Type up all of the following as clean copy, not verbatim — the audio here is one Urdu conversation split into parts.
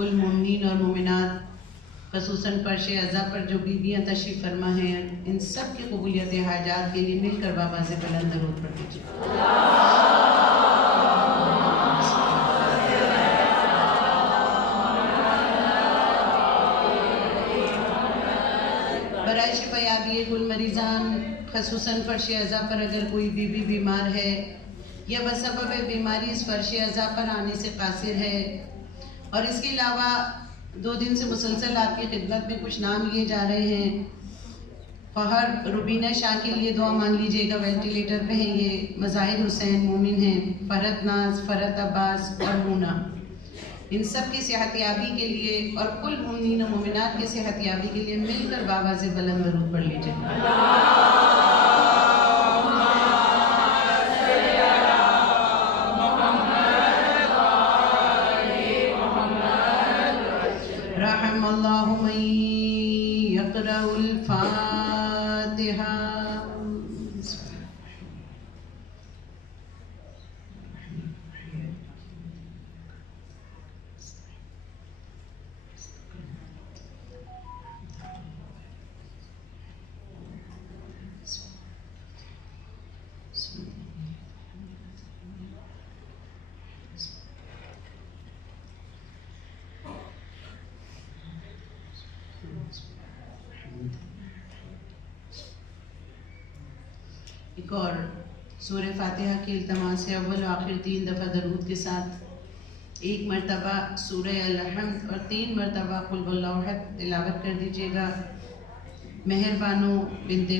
کل مومنین اور مومنات خصوصاً فرش اعضا پر جو بیویاں تشریف فرما ہیں ان سب کی قبولیت حاجات کے لیے مل کر بابا سے بلند درود پڑھ لیجیے۔ برائے شفا یابی کل مریضان خصوصاً فرش اعضا پر اگر کوئی بیوی بیمار ہے یا بسبب بیماری اس فرش اعضا پر آنے سے قاصر ہے اور اس کے علاوہ 2 دن سے مسلسل آپ کی خدمت میں کچھ نام لیے جا رہے ہیں، فہر روبینہ شاہ کے لیے دعا مانگ لیجئے گا، وینٹیلیٹر پہ ہیں یہ، مظاہر حسین مومن ہیں، فرحت ناز، فرحت عباس اور مونا، ان سب کی صحت یابی کے لیے اور کل مومنین و مومنات کی صحت یابی کے لیے مل کر بابا سے بلند درود پڑھ لیجئے۔ رحم اللہ من یقرأ الفاتحہ۔ ایک اور سورہ فاتحہ کی التماس ہے، اول و آخر 3 دفعہ درود کے ساتھ 1 مرتبہ سورہ الحمد اور 3 مرتبہ قل هو اللہ احد تلاوت کر دیجیے گا۔ مہربانو بنت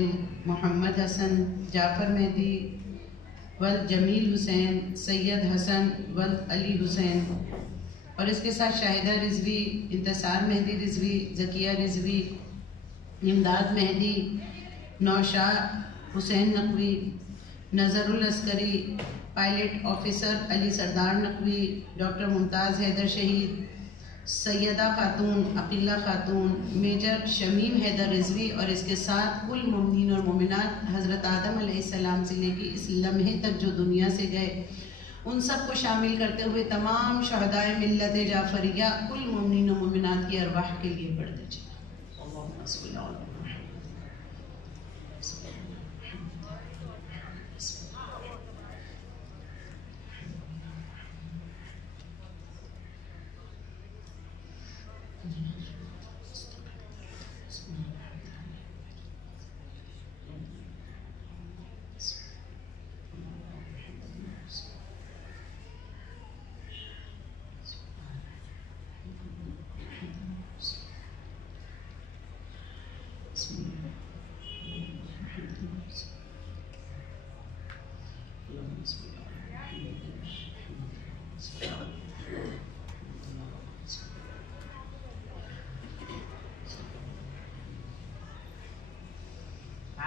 محمد حسن، جعفر مہدی ولد جمیل حسین، سید حسن ولد علی حسین، اور اس کے ساتھ شاہدہ رضوی، انتصار مہدی رضوی، ذکیہ رضوی، امداد مہدی، نوشاد حسین نقوی، نظر العسکری، pilot officer Ali Sardar Naqvi, doctor ممتاز حیدر شہید، سیدہ خاتون عقیلہ خاتون، میجر شمیم حیدر رضوی، اور اس کے ساتھ کل مومنین اور مومنات حضرت آدم علیہ السلام سے لے کے اس لمحے تک جو دنیا سے گئے ان سب کو شامل کرتے ہوئے تمام شہدائے ملت جعفریہ کل مومنین و مومنات کی ارواح کے لیے پڑھ دیجیے۔ اللہم صلی اللہ علیہ وسلم۔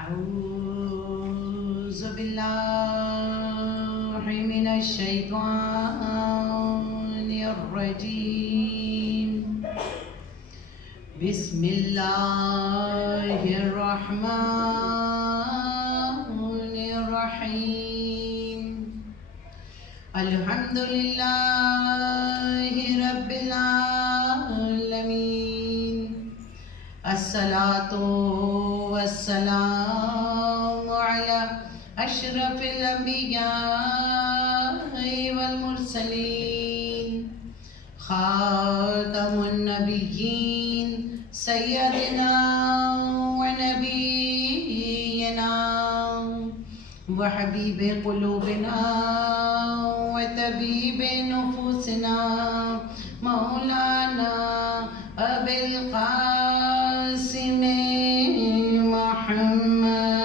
اعوذ باللہ من الشیطان الرجیم، بسم اللہ الرحمن الرحیم، الحمدللہ رب العالمین، الصلاۃ والسلام علی اشرف الانبیاء والمرسلین، خاتم النبیین سیدنا ونبینا وحبیب قلوبنا وطبیب نفوسنا مولانا ابی القاسم محمد،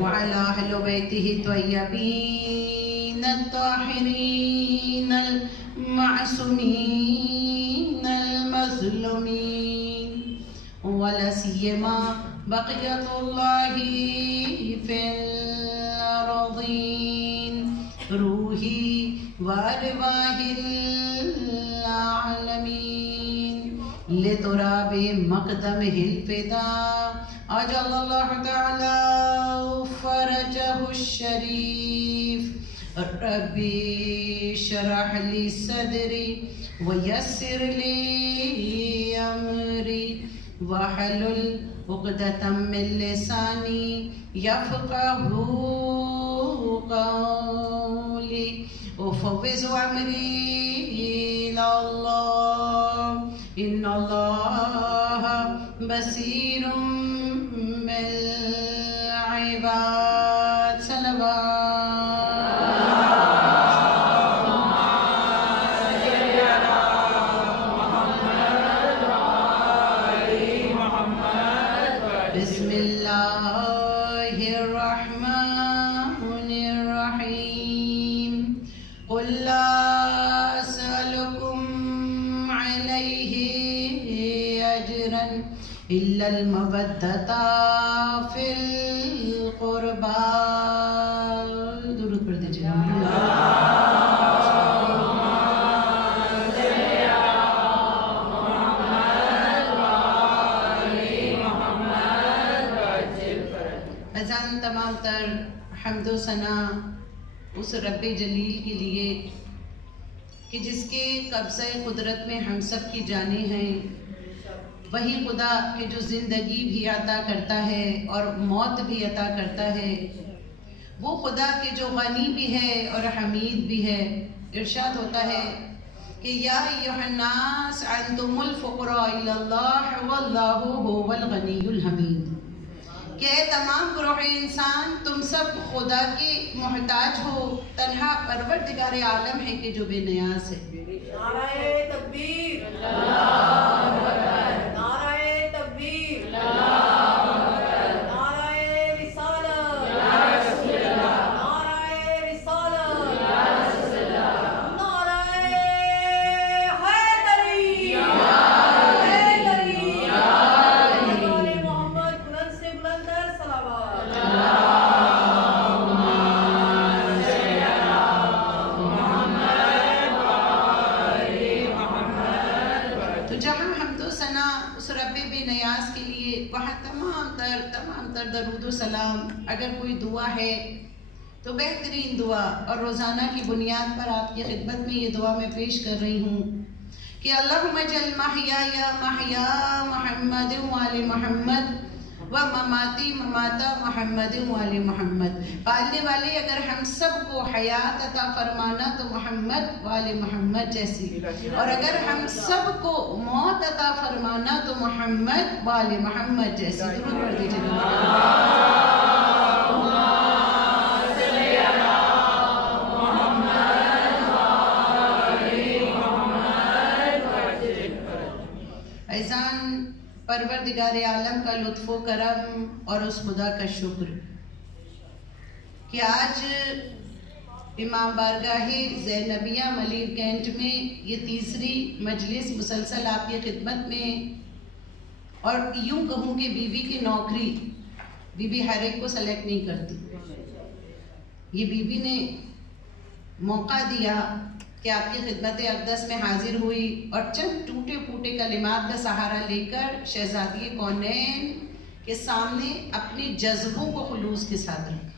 وعلى أهل بيته الطيبين الطاهرين المعصومين المظلومين، ولا سيما بقية الله في الأرضين، روحي وأرواح العالمين، لتراب مقدمه الفداء عجل اللہ تعالی فرجہ الشریف ربی شرح لی صدری ویسر لی امری وحلل عقدۃ من لسانی یفقہوا قولی افوض امری الی اللہ ان اللہ بصیر بالعباد بسم اللہ الرحمن الرحیم قل لا اسألکم علیہ اجرا الا المودۃ فی القربى. درود پڑھ دیجیے. اذان تمام تر حمد و ثنا اس رب جلیل کے لیے کہ جس کے قبضہ قدرت میں ہم سب کی جانیں ہیں. وہی خدا کہ جو زندگی بھی عطا کرتا ہے اور موت بھی عطا کرتا ہے. وہ خدا کہ جو غنی بھی ہے اور حمید بھی ہے. ارشاد ہوتا ہے کہ یا ایھا الناس انتم الفقراء الی اللہ واللہ هو الغنی الحمید. کہ اے تمام گروہ انسان تم سب خدا کے محتاج ہو. تنہا پروردگار عالم ہے کہ جو بے نیاز ہے. نعرہ تکبیر، نعرہ تکبیر، نعرہ رسالت، نعرہ رسالت، نعرہ حیدری، حیدری، محمد بلند سے بلندر صلوات. تو جہاں حمد و ثنا اس رب بے نیاز کے لیے وہاں تمام تر درود و سلام. اگر کوئی دعا ہے تو بہترین دعا اور روزانہ کی بنیاد پر آپ کی خدمت میں یہ دعا میں پیش کر رہی ہوں کہ اللہم اجعل محیای محیا محمد وآل محمد ومماتی مماتا محمد وآل محمد. پالنے والے اگر ہم سب کو حیات عطا فرمانا تو محمد وآل محمد جیسی، اور اگر ہم سب کو موت عطا فرمانا تو محمد وآل محمد جیسی. درود پڑھ دیجیے. ایزان پروردگار عالم کا لطف و کرم اور اس خدا کا شکر کہ آج امام بارگاہ زینبیہ ملیر کینٹ میں یہ تیسری مجلس مسلسل آپ کی خدمت میں. اور یوں کہوں کہ بی بی کی نوکری بی بی ہر ایک کو سلیکٹ نہیں کرتی. یہ بی بی نے موقع دیا کہ آپ کی خدمت اقدس میں حاضر ہوئی اور چند ٹوٹے پھوٹے کلمات کا سہارا لے کر شہزادی کونین کے سامنے اپنے جذبوں کو خلوص کے ساتھ رکھا.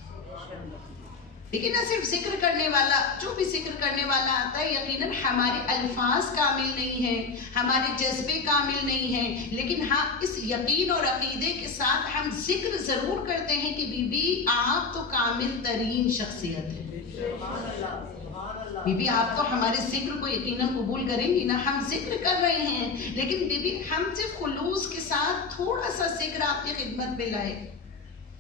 لیکن نہ صرف ذکر کرنے والا، جو بھی ذکر کرنے والا آتا ہے یقیناً ہمارے الفاظ کامل نہیں ہیں، ہمارے جذبے کامل نہیں ہیں، لیکن ہاں اس یقین اور عقیدے کے ساتھ ہم ذکر ضرور کرتے ہیں کہ بی بی آپ تو کامل ترین شخصیت ہے. بی بی آپ تو ہمارے ذکر کو یقیناً قبول کریں گی نا. ہم ذکر کر رہے ہیں لیکن بی بی ہم صرف خلوص کے ساتھ تھوڑا سا ذکر آپ کی خدمت میں لائے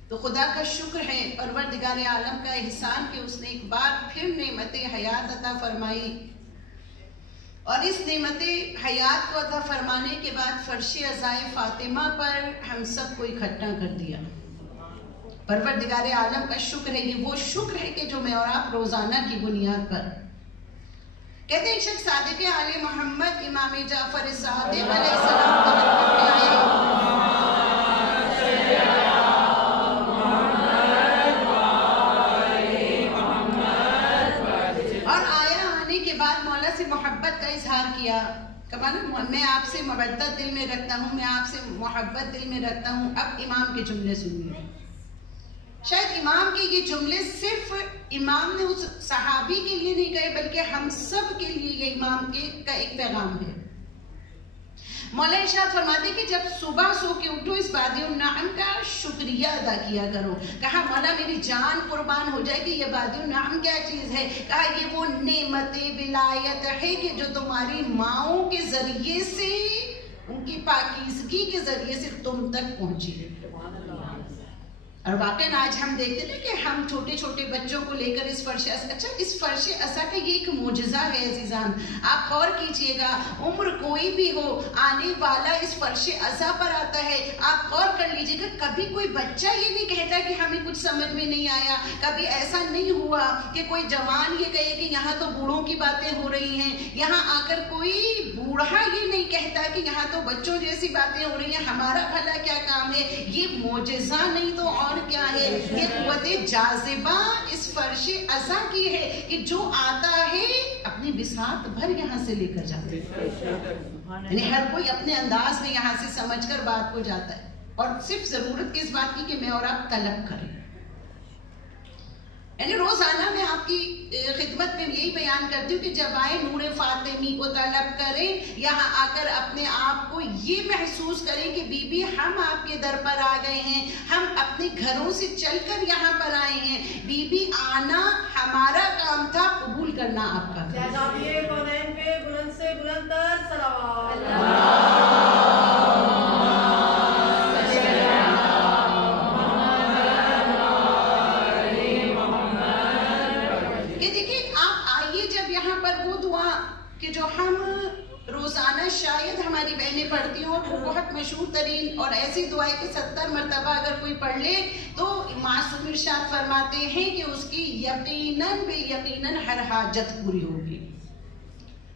تو خدا کا شکر ہے، پروردگار عالم کا احسان کہ اس نے ایک بار پھر نعمت حیات عطا فرمائی. اور اس نعمت حیات کو عطا فرمانے کے بعد فرش عزائے فاطمہ پر ہم سب کو اکٹھا کر دیا. پروردگار عالم کا شکر ہے. یہ وہ شکر ہے کہ جو میں اور آپ روزانہ کی بنیاد پر کہتے ہیں. شخص صادق آل محمد امام جعفر صادق علیہ السلام کو خدمت میں آئے اور آیا، آنے کے بعد مولا سے محبت کا اظہار کیا. کمانا میں آپ سے مودت دل میں رکھتا ہوں، میں آپ سے محبت دل میں رکھتا ہوں. اب امام کے جملے سنیے. شاید امام کے یہ جملے صرف امام نے اس صحابی کے لیے نہیں کہے بلکہ ہم سب کے لیے یہ امام کا ایک پیغام ہے. مولا ارشاد فرماتے کہ جب صبح سو کے اٹھو اس وادی النعم کا شکریہ ادا کیا کرو. کہا مولا میری جان قربان ہو جائے کہ یہ وادی النعم کیا چیز ہے؟ کہا یہ وہ نعمت ولایت ہے کہ جو تمہاری ماؤں کے ذریعے سے، ان کی پاکیزگی کے ذریعے سے تم تک پہنچی ہے. اور واقعاً آج ہم دیکھتے ہیں کہ ہم چھوٹے چھوٹے بچوں کو لے کر اس فرش عصا کا یہ ایک معجزہ ہے عزیزان. آپ غور کیجئے گا، عمر کوئی بھی ہو آنے والا اس فرش عصا پر آتا ہے. آپ غور کر لیجئے گا، کبھی کوئی بچہ یہ نہیں کہتا کہ ہمیں کچھ سمجھ میں نہیں آیا. کبھی ایسا نہیں ہوا کہ کوئی جوان یہ کہے کہ یہاں تو بوڑھوں کی باتیں ہو رہی ہیں. یہاں آ کر کوئی بوڑھا یہ نہیں کہتا کہ یہاں تو بچوں جیسی باتیں ہو رہی ہیں، ہمارا بھلا کیا کام ہے. یہ معجزہ نہیں تو اور کیا ہے؟ یہ قوت جاذبہ اس فرش عصا کی ہے کہ جو آتا ہے اپنی بساط بھر یہاں سے لے کر جاتا ہے. یعنی ہر کوئی اپنے انداز میں یہاں سے سمجھ کر بات کو جاتا ہے، اور صرف ضرورت کس بات کی کہ میں اور آپ طلب کریں. یعنی روزانہ میں آپ کی خدمت میں یہی بیان کرتی ہوں کہ جب آئے نور فاطمی کو طلب کریں، یہاں آ کر اپنے آپ کو یہ محسوس کریں کہ بی بی ہم آپ کے در پر آ گئے ہیں، ہم اپنے گھروں سے چل کر یہاں پر آئے ہیں. بی بی آنا ہمارا کام تھا، قبول کرنا آپ کا. شہزادی کونین پہ بلند سے بلند تر صلوات. کہ جو ہم روزانہ شاید ہماری بہنیں پڑھتی ہوں، وہ بہت مشہور ترین اور ایسی دعائیں کہ 70 مرتبہ اگر کوئی پڑھ لے تو معصوم ارشاد فرماتے ہیں کہ اس کی یقیناً بالیقیناً ہر حاجت پوری ہوگی.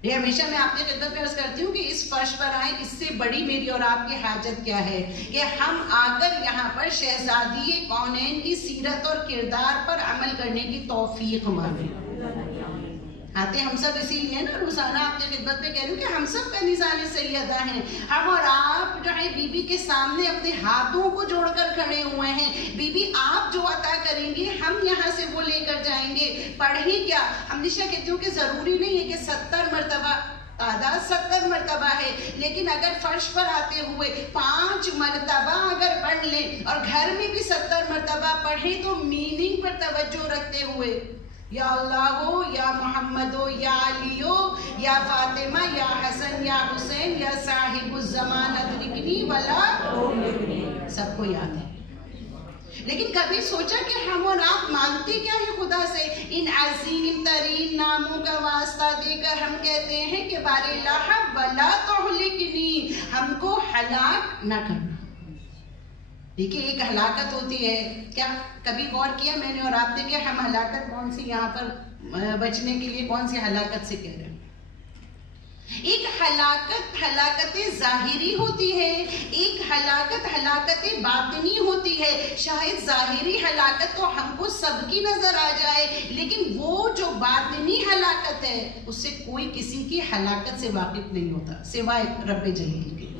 یہ ہمیشہ میں آپ کی خدمت میں عرض کرتی ہوں کہ اس فرش پر آئیں، اس سے بڑی میری اور آپ کی حاجت کیا ہے کہ ہم آ کر یہاں پر شہزادی کونین کی سیرت اور کردار پر عمل کرنے کی توفیق مانگیں. آتے ہم سب اسی لیے نا، روزانہ آپ کی خدمت میں کہہ رہی ہوں کہ ہم سب کا نظام سیدہ ہیں. ہم اور آپ جو ہے بی بی کے سامنے اپنے ہاتھوں کو جوڑ کر کھڑے ہوئے ہیں. بی بی آپ جو عطا کریں گے ہم یہاں سے وہ لے کر جائیں گے. پڑھیں کیا؟ ہمیشہ کہتی ہوں کہ ضروری نہیں ہے کہ 70 مرتبہ، تعداد 70 مرتبہ ہے، لیکن اگر فرش پر آتے ہوئے 5 مرتبہ اگر پڑھ لیں اور گھر میں بھی 70 مرتبہ پڑھیں تو میننگ پر توجہ رکھتے ہوئے یا اللہ ہو، یا محمد ہو، یا علی ہو، یا فاطمہ، یا حسن، یا حسین، یا صاحب الزمان ادرکنی ولا، سب کو یاد ہے. لیکن کبھی سوچا کہ ہم اور آپ مانگتے کیا ہے خدا سے؟ ان عظیم ترین ناموں کا واسطہ دے کر ہم کہتے ہیں کہ بار الہ ولا تہلکنی، ہم کو ہلاک نہ کرنا. دیکھیے ایک ہلاکت ہوتی ہے، کیا کبھی غور کیا میں نے اور آپ نے کہ ہم ہلاکت کون سی یہاں پر بچنے کے لیے کون سی ہلاکت سے کہہ رہے ہیں؟ ایک ہلاکت ظاہری ہوتی ہے، ایک ہلاکت باطنی ہوتی ہے. شاید ظاہری ہلاکت تو ہم کو سب کی نظر آ جائے، لیکن وہ جو باطنی ہلاکت ہے اس سے کوئی کسی کی ہلاکت سے واقف نہیں ہوتا سوائے رب جلیل کے.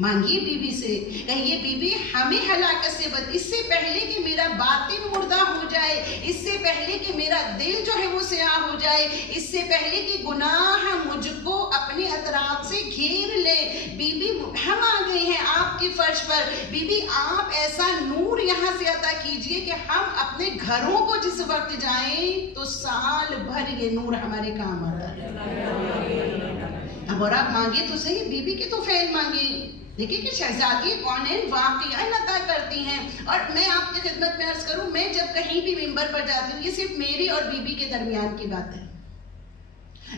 مانگیے بی بی سے، کہیے بی بی ہمیں ہلاکت سے بچ، اس سے پہلے کہ میرا باطن مردہ ہو جائے، اس سے پہلے کہ میرا دل جو ہے وہ سیاہ ہو جائے، اس سے پہلے کہ گناہ مجھ کو اپنے اطراف سے گھیر لے، بی بی ہم آ گئے ہیں آپ کی فرش پر. بی بی آپ ایسا نور یہاں سے عطا کیجئے کہ ہم اپنے گھروں کو جس وقت جائیں تو سال بھر یہ نور ہمارے کام آتا ہے. اب اور آپ مانگے تو صحیح، بی بی کے تو فعل مانگے. دیکھیں کہ شہزادی کونین واقعاً عطا کرتی ہیں. اور میں آپ کی خدمت میں عرض کروں، میں جب کہیں بھی ممبر پر جاتی ہوں، یہ صرف میری اور بی بی کے درمیان کی بات ہے.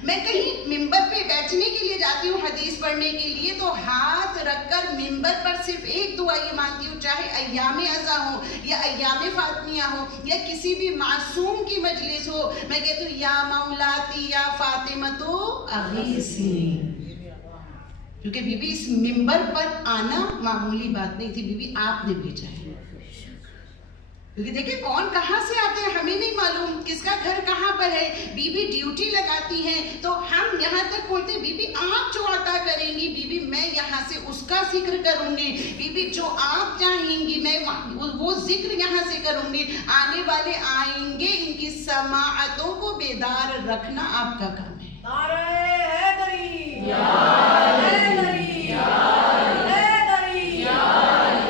میں کہیں ممبر پہ بیٹھنے کے لیے جاتی ہوں حدیث پڑھنے کے لیے تو ہاتھ رکھ کر ممبر پر صرف ایک دعا یہ مانگتی ہوں، چاہے ایام عزا ہو یا ایام فاطمیہ ہو یا کسی بھی معصوم کی مجلس ہو، میں کہتی ہوں یا مولاتی یا فاطمہ تو اغیثی. کیونکہ بی بی اس ممبر پر آنا معمولی بات نہیں تھی، بی بی آپ نے بھیجا ہے. کیونکہ دیکھیں کون کہاں سے آتے ہیں ہمیں نہیں معلوم، کس کا گھر کہاں پر ہے. بی بی بی ڈیوٹی لگاتی ہیں تو ہم یہاں تک پہنچتے بی بی آپ جو عطا کریں گی بی بی میں یہاں سے اس کا ذکر کروں گی، بی بی جو آپ چاہیں گی میں وہ ذکر یہاں سے کروں گی، آنے والے آئیں گے ان کی سماعتوں کو بیدار رکھنا آپ کا کام ہے۔ نعرہ حیدری، حیدری، حیدری،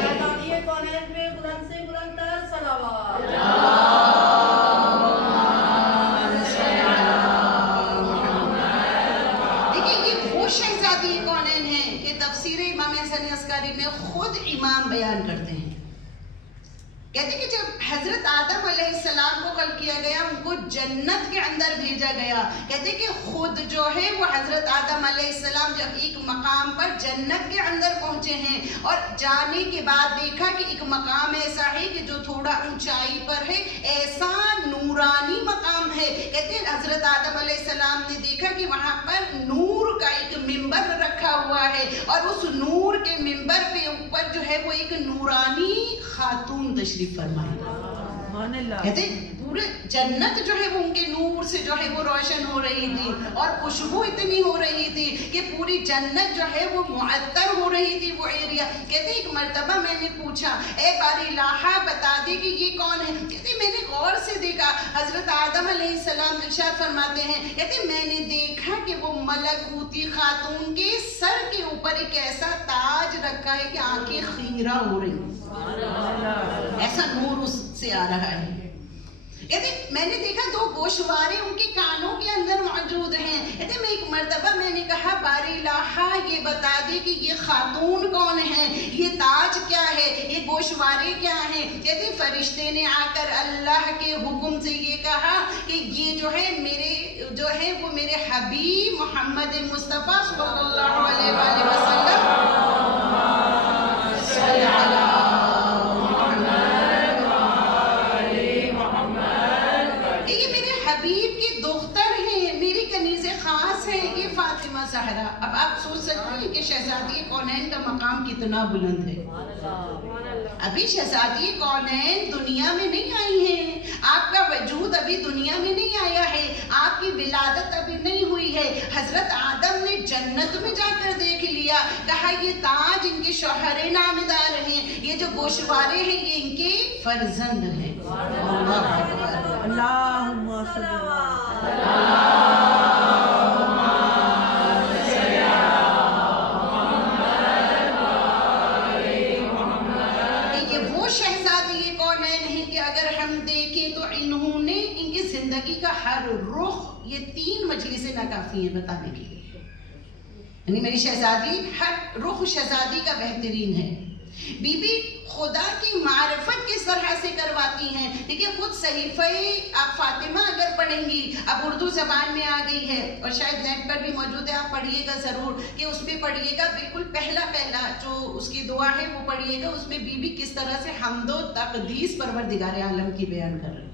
شہزادی کونین پہ بلند سے بلند تر صلوات۔ دیکھیں یہ وہ شہزادی کونین ہیں کہ تفسیر امام حسن عسکری میں خود امام بیان کرتے ہیں، کہتے ہیں کہ جب حضرت آدم علیہ السلام کو خلق کیا گیا ان کو جنت کے اندر بھیجا گیا، کہتے ہیں کہ خود جو ہے وہ حضرت آدم علیہ السلام جب ایک مقام پر جنت کے اندر پہنچے ہیں اور جانے کے بعد دیکھا کہ ایک مقام ایسا ہے کہ جو تھوڑا اونچائی پر ہے، ایسا نورانی مقام ہے، کہتے ہیں حضرت آدم علیہ السلام نے دیکھا کہ وہاں پر نور کا ایک ممبر رکھا ہوا ہے اور اس نور کے ممبر پہ اوپر جو ہے وہ ایک نورانی خاتون تشریف فرمائی، کہتے پورے جنت جو ہے وہ ان کے نور سے جو ہے وہ روشن ہو رہی تھی اور خوشبو اتنی ہو رہی تھی کہ پوری جنت جو ہے وہ معطر ہو رہی تھی وہ ایریا۔ کہتے ایک مرتبہ میں نے پوچھا اے باری الہ بتا دے کہ یہ کون ہے، کہتے میں نے غور سے دیکھا، حضرت آدم علیہ السلام ارشاد فرماتے ہیں، کہتے میں نے دیکھا کہ وہ ملکوتی خاتون کے سر کے اوپر ایک ایسا تاج رکھا ہے کہ آنکھیں خیرہ ہو رہی ہیں، ایسا نور اس سے آ رہا ہے۔ کہتے میں نے دیکھا دو گوشوارے ان کے کانوں کے اندر موجود ہیں، کہتے میں ایک مرتبہ میں نے کہا باری الہ یہ بتا دے کہ یہ خاتون کون ہے، یہ تاج کیا ہے، یہ گوشوارے کیا ہیں، کہتے فرشتے نے آ کر اللہ کے حکم سے یہ کہا کہ یہ جو ہے وہ میرے حبیب محمد مصطفیٰ صلی اللہ علیہ وآلہ وسلم زہرا۔ اب آپ سوچ سکتے ہیں کہ شہزادی کونین کا مقام کتنا بلند ہے۔ ابھی شہزادی کونین دنیا میں نہیں آئی ہیں، آپ کا وجود ابھی دنیا میں نہیں آیا ہے، آپ کی ولادت ابھی نہیں ہوئی ہے، حضرت آدم نے جنت میں جا کر دیکھ لیا، کہا یہ تاج ان کے شوہر نامدار ہیں، یہ جو گوشوارے ہیں یہ ان کے فرزند ہیں۔ اللہم صلی اللہ زندگی کا ہر رخ، یہ 3 مجلسیں ناکافی ہیں بتانے کے لیے، یعنی میری شہزادی ہر رخ شہزادی کا بہترین ہے۔ بی بی خدا کی معرفت کس طرح سے کرواتی ہیں، دیکھیں خود صحیفہ آپ فاطمہ اگر پڑھیں گی، اب اردو زبان میں آ گئی ہے اور شاید نیٹ پر بھی موجود ہے، آپ پڑھیے گا ضرور کہ اس میں پڑھیے گا بالکل پہلا جو اس کی دعا ہے وہ پڑھیے گا، اس میں بی بی کس طرح سے حمد و تقدیس پروردگار عالم کی بیان کر رہی ہے۔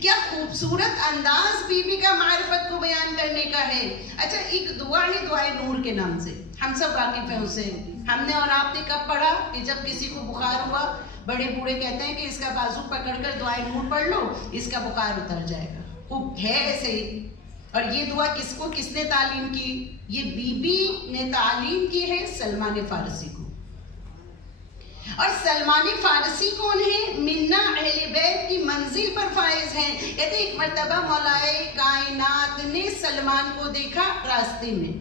کیا خوبصورت انداز بی بی کا معرفت کو بیان کرنے کا ہے۔ اچھا ایک دعا ہے دعائے نور کے نام سے، ہم سب واقف ہیں اس سے، ہم نے اور آپ نے کب پڑھا کہ جب کسی کو بخار ہوا، بڑے بوڑھے کہتے ہیں کہ اس کا بازو پکڑ کر دعائے نور پڑھ لو، اس کا بخار اتر جائے گا، خوب ہے ایسے ہی۔ اور یہ دعا کس نے تعلیم کی، یہ بی بی نے تعلیم کی ہے سلمان فارسی کو۔ اور سلمان فارسی کون ہے؟ منا اہل بیت کی منزل پر فائز ہیں۔ کہتے ایک مرتبہ مولائے کائنات نے سلمان کو دیکھا راستے میں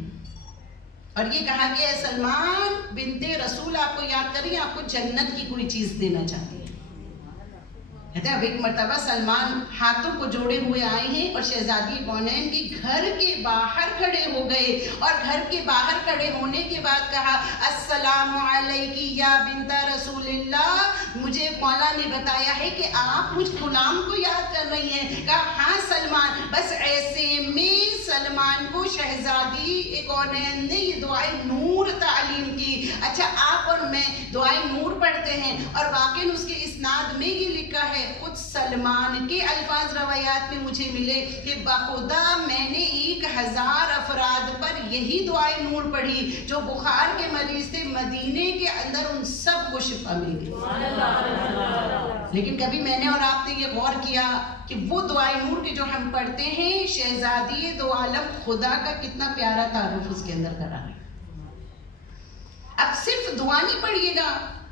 اور یہ کہا کہ اے سلمان بنت رسول آپ کو یاد کر رہی ہیں، آپ کو جنت کی کوئی چیز دینا چاہتی ہے۔ کہتے ہیں اب ایک مرتبہ سلمان ہاتھوں کو جوڑے ہوئے آئے ہیں اور شہزادی کونین کے گھر کے باہر کھڑے ہو گئے اور گھر کے باہر کھڑے ہونے کے بعد کہا السلام علیکی یا بنت رسول اللہ، مجھے مولا نے بتایا ہے کہ آپ مجھ غلام کو یاد کر رہی ہیں۔ کہا ہاں سلمان، بس ایسے میں سلمان کو شہزادی کونین نے یہ دعائے نور تعلیم کی. اچھا آپ اور میں دعائے نور پڑھتے ہیں اور واقعاً اس کے اسناد میں یہ لکھا ہے، خود سلمان کے الفاظ روایات میں مجھے ملے کہ بخدا میں نے 1000 افراد پر یہی دعائے نور پڑھی جو بخار کے مریض تھے مدینے کے اندر، ان سب کو شفا مل گئی. لیکن کبھی میں نے اور آپ نے یہ غور کیا کہ وہ دعائے نور کے جو ہم پڑھتے ہیں، شہزادی دو عالم خدا کا کتنا پیارا تعارف اس کے اندر کرا ہے. اب صرف دعا نہیں پڑھیے گا،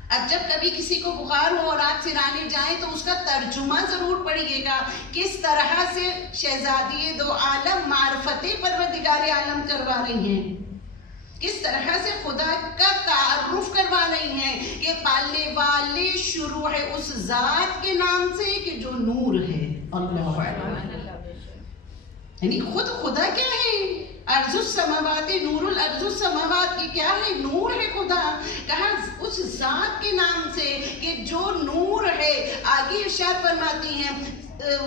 اب جب کبھی کسی کو بخار ہو اور آپ سرانے جائیں تو اس کا ترجمہ ضرور پڑھیے گا، کس طرح سے شہزادی دو عالم معرفت پروردگار عالم کروا رہی ہیں، کس طرح سے خدا کا تعارف کروا رہی ہیں کہ پالنے والے شروع ہے اس ذات کے نام سے کہ جو نور ہے. اللہ یعنی خود خدا کیا ہے؟ ارض السماوات نور الارض السماوات کی کیا ہے؟ نور ہے خدا. کہا اس ذات کے نام سے کہ جو نور ہے. آگے ارشاد فرماتی ہیں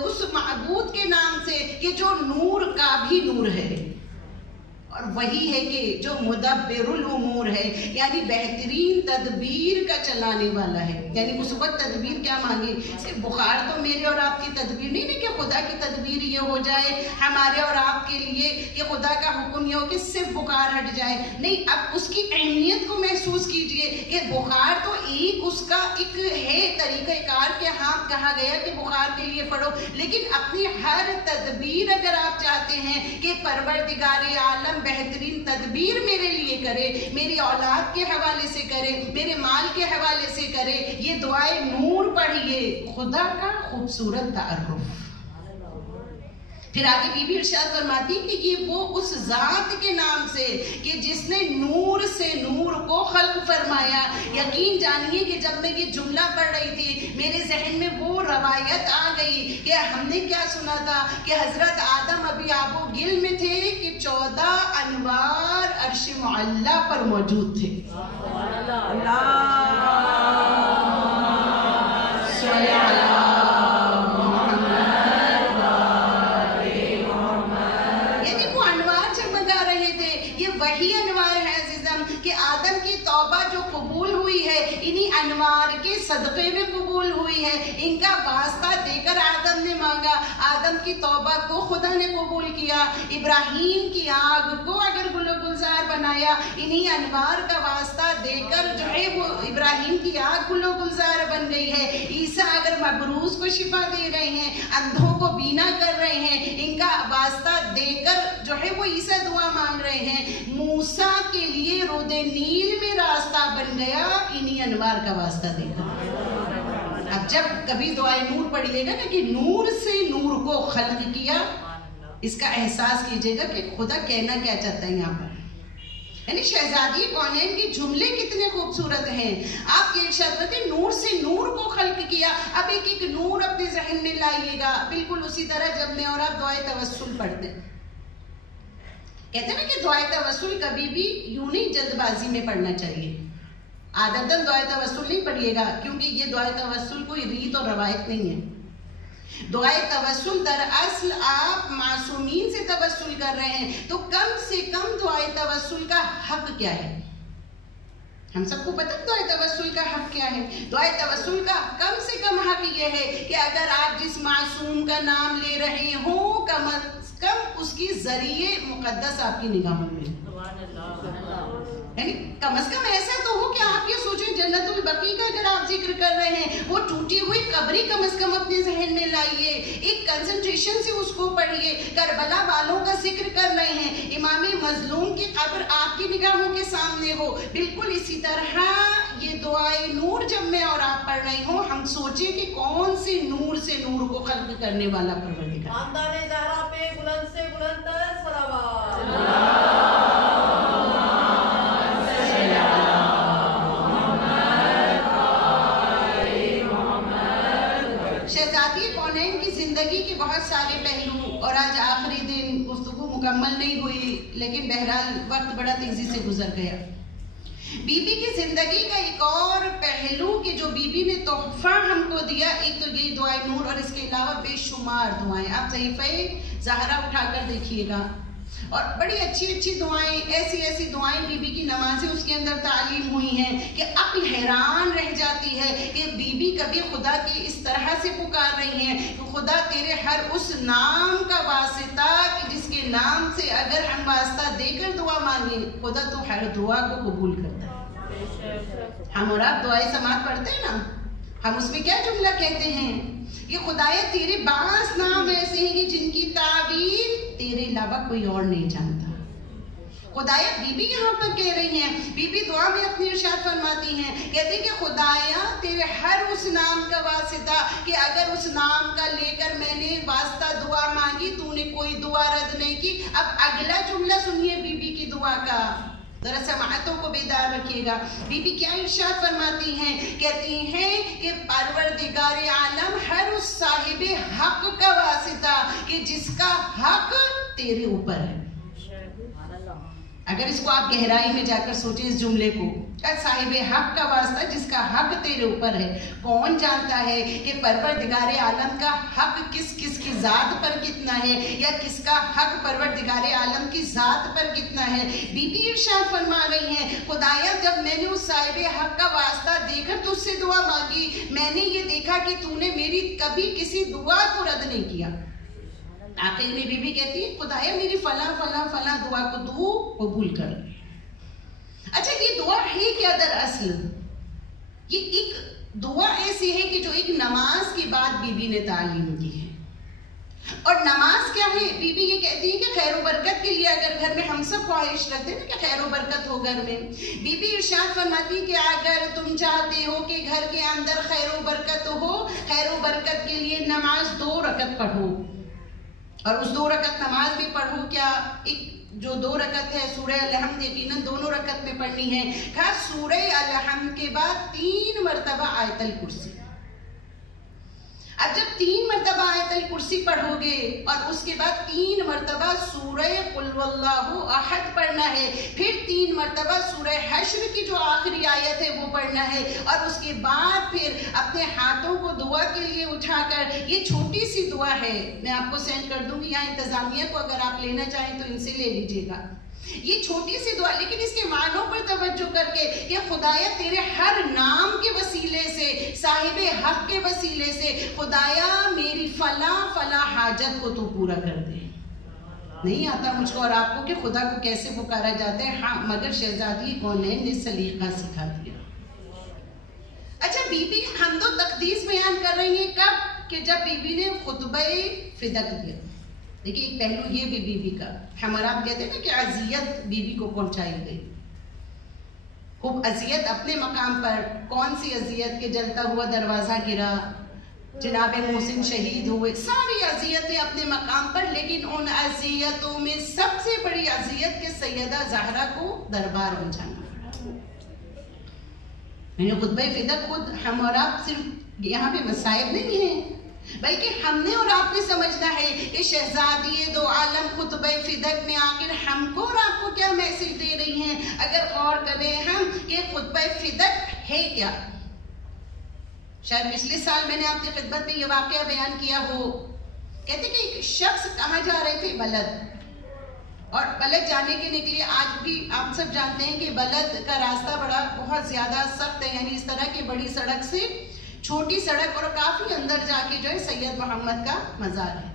اس معبود کے نام سے کہ جو نور کا بھی نور ہے، اور وہی ہے کہ جو مدبر الامور ہے، یعنی بہترین تدبیر کا چلانے والا ہے. یعنی اس وقت تدبیر کیا مانگے؟ صرف بخار تو میرے اور آپ کی تدبیر نہیں کہ خدا کی تدبیر یہ ہو جائے ہمارے اور آپ کے لیے کہ خدا کا حکم یہ ہو کہ صرف بخار ہٹ جائے. نہیں، اب اس کی اہمیت کو محسوس کیجئے کہ بخار تو اس کا ایک ہے طریقہ کار کہ ہاں کہا گیا کہ بخار کے لیے پڑھو، لیکن اپنی ہر تدبیر اگر آپ چاہتے ہیں کہ پروردگار عالم بہترین تدبیر میرے لیے کرے، میری اولاد کے حوالے سے کرے، میرے مال کے حوالے سے کرے، یہ دعائے نور پڑھیے. خدا کا خوبصورت تعارف. پھر آگے بی بی ارشاد فرماتی کہ یہ وہ اس ذات کے نام سے کہ جس نے نور سے نور کو خلق فرمایا. یقین جانیے کہ جب میں یہ جملہ پڑھ رہی تھی میرے ذہن میں وہ روایت آ گئی کہ ہم نے کیا سنا تھا کہ حضرت آدم ابھی آب و گل میں تھے کہ 14 انوار عرش معلی پر موجود تھے. وہی انوار ہے عزیزم کہ آدم کی توبہ جو قبول ہوئی ہے انہی انوار کے صدقے میں قبول ہوئی ہے. ان کا واسطہ دے کر آدم نے مانگا، آدم کی توبہ کو خدا نے قبول کیا. ابراہیم کی آگ کو اگر گل و گلزار بنایا، انہی انوار کا واسطہ دے کر جو ہے وہ ابراہیم کی آگ گل و گلزار بن گئی ہے. عیسیٰ اگر مبروز کو شفا دے رہے ہیں، اندھوں کو بینا کر رہے ہیں، ان کا واسطہ دے کر جو ہے وہ عیسیٰ دعا مانگ رہے ہیں. موسیٰ کے لیے رود نیل میں راستہ بن گیا انہی انوار کا واسطہ دے کر. اب جب کبھی دعائے نور پڑھیے گا نا کہ نور سے نور کو خلق کیا، اس کا احساس کیجئے گا کہ خدا کہنا کیا چاہتا ہے یہاں پر. یعنی شہزادی کونین کے جملے کتنے خوبصورت ہیں. آپ یہ ارشاد کرتے ہیں نور سے نور کو خلق کیا. اب ایک ایک نور اپنے ذہن میں لائیے گا. بالکل اسی طرح جب میں اور آپ دعائے توسل پڑھتے ہیں، کہتے ہیں نا کہ دعائے توسل کبھی بھی یوں نہیں جلد بازی میں پڑھنا چاہیے. عادتاً دعائے توسل نہیں پڑھیے گا کیونکہ یہ دعائے توسل کوئی ریت اور روایت نہیں ہے. دعائے توسل دراصل آپ معصومین سے توسل کر رہے ہیں تو کم سے کم دعائے توسل کا حق کیا ہے؟ ہم سب کو پتہ دعائے توسل کا حق کیا ہے. دعائے توسل کا کم سے کم حق یہ ہے کہ اگر آپ جس معصوم کا نام لے رہے ہوں کم از کم اس کی ذریعے مقدس آپ کی نگاہوں میں، یعنی کم از کم ایسا تو ہو کہ آپ یہ سوچیں جنت البقیع کا اگر آپ ذکر کر رہے ہیں وہ ٹوٹی ہوئی قبری کم از کم اپنے ذہن میں لائیے، ایک کنسنٹریشن سے اس کو پڑھیے. کربلا والوں کا ذکر کر رہے ہیں، امام مظلوم کی قبر آپ کی نگاہوں کے سامنے ہو. بالکل اسی طرح یہ دعائے نور جب میں اور آپ پڑھ رہے ہوں ہم سوچیں کہ کون سے نور سے نور کو خلق کرنے والا پروردگار. خاندان زہرا پہ بلند سے بلند تر صلوات. شہزادی کونین کی زندگی کے بہت سارے پہلو، اور آج آخری دن گفتگو مکمل نہیں ہوئی لیکن بہرحال وقت بڑا تیزی سے گزر گیا. بی بی کی زندگی کا ایک اور پہلو کہ جو بی بی نے تحفہ ہم کو دیا، ایک تو یہ دعائے نور اور اس کے علاوہ بے شمار دعائیں. آپ صحیفہ زہرا اٹھا کر دیکھیے گا اور بڑی اچھی اچھی دعائیں، ایسی ایسی دعائیں بی بی کی نمازیں اس کے اندر تعلیم ہوئی ہیں کہ عقل حیران رہ جاتی ہے کہ بی بی کبھی خدا کی اس طرح سے پکار رہی ہیں کہ خدا تیرے ہر اس نام کا واسطہ کہ جس کے نام سے اگر ہم واسطہ دے کر دعا مانگیں خدا تو ہر دعا کو قبول کرتا ہے۔ ہم اور آپ دعائے سماعت پڑھتے ہیں نا، ہم اس میں کیا جملہ کہتے ہیں کہ خدایا تیرے بعض نام ایسے ہیں کہ جن کی تعبیر تیرے علاوہ کوئی اور نہیں جانتا۔ خدایا بی بی یہاں پر کہہ رہی ہیں، بی بی دعا میں اپنی ارشاد فرماتی ہیں، کہتے ہیں کہ خدایا تیرے ہر اس نام کا واسطہ کہ اگر اس نام کا لے کر میں نے واسطہ دعا مانگی تو نے کوئی دعا رد نہیں کی۔ اب اگلا جملہ سنیے بی بی کی دعا کا، ذرا سماعتوں کو بیدار رکھیے گا۔ بی بی کیا ارشاد فرماتی ہیں؟ کہتی ہیں کہ پروردگار عالم ہر اس صاحب حق کا واسطہ کہ جس کا حق تیرے اوپر ہے۔ اگر اس کو آپ گہرائی میں جا کر سوچیں اس جملے کو، صاحب حق کا واسطہ جس کا حق تیرے اوپر ہے، کون جانتا ہے کہ پروردگار عالم کا حق کس کس کی ذات پر کتنا ہے، یا کس کا حق پروردگار عالم کی ذات پر کتنا ہے۔ بی بی ارشاد فرما رہی ہیں، خدایا جب میں نے اس صاحب حق کا واسطہ دے کر تجھ سے دعا مانگی، میں نے یہ دیکھا کہ تو نے میری کبھی کسی دعا کو رد نہیں کیا۔ آخر میں بی بی کہتی ہے خدایا میری فلاں فلاں فلاں دعا کو تو قبول کر۔ اچھا یہ دعا ہے کیا دراصل؟ یہ ایک دعا ایسی ہے کہ جو ایک نماز کے بعد بی بی نے تعلیم دی ہے۔ اور نماز کیا ہے؟ بی بی یہ کہتی ہے کہ خیر و برکت کے لیے اگر گھر میں ہم سب خواہش رکھتے ہیں کہ خیر و برکت ہو گھر میں، بی بی ارشاد فرماتی ہے کہ اگر تم چاہتے ہو کہ گھر کے اندر خیر و برکت ہو، خیر و برکت کے لیے نماز 2 رکعت پڑھو، اور اس 2 رکعت نماز بھی پڑھو۔ کیا ایک جو 2 رکعت ہے سورہ الحمد یقیناً دونوں رکعت میں پڑھنی ہے، خاص سورہ الحمد کے بعد 3 مرتبہ آیت الکرسی۔ اب جب 3 مرتبہ آیت الکرسی پڑھو گے اور اس کے بعد 3 مرتبہ سورہ قل واللہ احد پڑھنا ہے، پھر 3 مرتبہ سورہ حشر کی جو آخری آیت ہے وہ پڑھنا ہے، اور اس کے بعد پھر اپنے ہاتھوں کو دعا کے لیے اٹھا کر، یہ چھوٹی سی دعا ہے، میں آپ کو سینڈ کر دوں گی، یہاں انتظامیہ کو اگر آپ لینا چاہیں تو ان سے لے لیجئے گا۔ یہ چھوٹی سی دعا لیکن اس کے معنوں پر توجہ کر کے کہ خدایا تیرے ہر نام کے وسیلے سے، صاحب حق کے وسیلے سے، خدایا میری فلاں فلاں حاجت کو تو پورا کر دے۔ نہیں آتا مجھ کو اور آپ کو کہ خدا کو کیسے پکارا جاتا ہے، ہاں مگر شہزادی کونین نے سلیقہ سکھا دیا۔ اچھا بی بی حمد و تقدیس بیان کر رہی ہیں کب؟ کہ جب بی بی نے خطبہ فدق دیا۔ دیکھیں ایک پہلو یہ بھی بی بی کا، ہم اور آپ کہتے ہیں نا کہ اذیت بی بی کو پہنچائی گئی، خوب اذیت اپنے مقام پر، کون سی اذیت کہ جلتا ہوا دروازہ گرا، جناب محسن شہید ہوئے، ساری اذیتیں اپنے مقام پر، لیکن ان اذیتوں میں سب سے بڑی اذیت کہ سیدہ زہرا کو دربار میں جانا پڑا۔ میں نے خطبہ فدق خود ہم اور آپ صرف یہاں پہ مصائب نہیں ہیں، بلکہ ہم نے اور آپ نے سمجھنا ہے کہ شہزادی دو عالم خطبہ فدق میں آخر ہم کو اور آپ کو کیا میسج دے رہی ہیں۔ اگر غور کریں ہم کہ خطبہ فدق ہے کیا، شاید پچھلے سال میں نے آپ کی خدمت میں یہ واقعہ بیان کیا ہو، کہتے کہ ایک شخص کہاں جا رہے تھے؟ بلد، اور بلد جانے کے لیے آج بھی آپ سب جانتے ہیں کہ بلد کا راستہ بہت زیادہ سخت ہے، یعنی اس طرح کی بڑی سڑک سے چھوٹی سڑک اور کافی اندر جا کے جو ہے سید محمد کا مزار ہے۔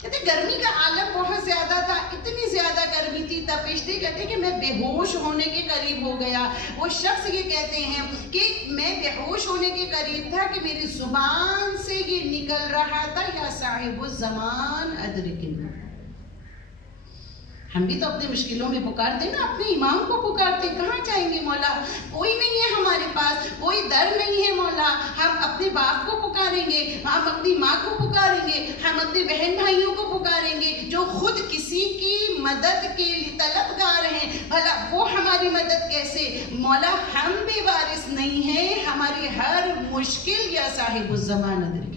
کہتے گرمی کا عالم بہت زیادہ تھا، اتنی زیادہ گرمی تھی، تپش تھی، کہتے کہ میں بے ہوش ہونے کے قریب ہو گیا۔ وہ شخص یہ کہتے ہیں کہ میں بے ہوش ہونے کے قریب تھا کہ میری زبان سے یہ نکل رہا تھا یا صاحب الزمان ادرکنی۔ ہم بھی تو اپنے مشکلوں میں پکارتے نا، اپنے امام کو پکارتے، کہاں جائیں گے مولا؟ کوئی نہیں ہے ہمارے پاس، کوئی در نہیں ہے مولا، ہم اپنے باپ کو پکاریں گے، ہم اپنی ماں کو پکاریں گے، ہم اپنے بہن بھائیوں کو پکاریں گے جو خود کسی کی مدد کے لیے طلبگار ہیں، بھلا وہ ہماری مدد کیسے؟ مولا ہم بے وارث نہیں ہیں، ہماری ہر مشکل یا صاحب الزمان ادرک۔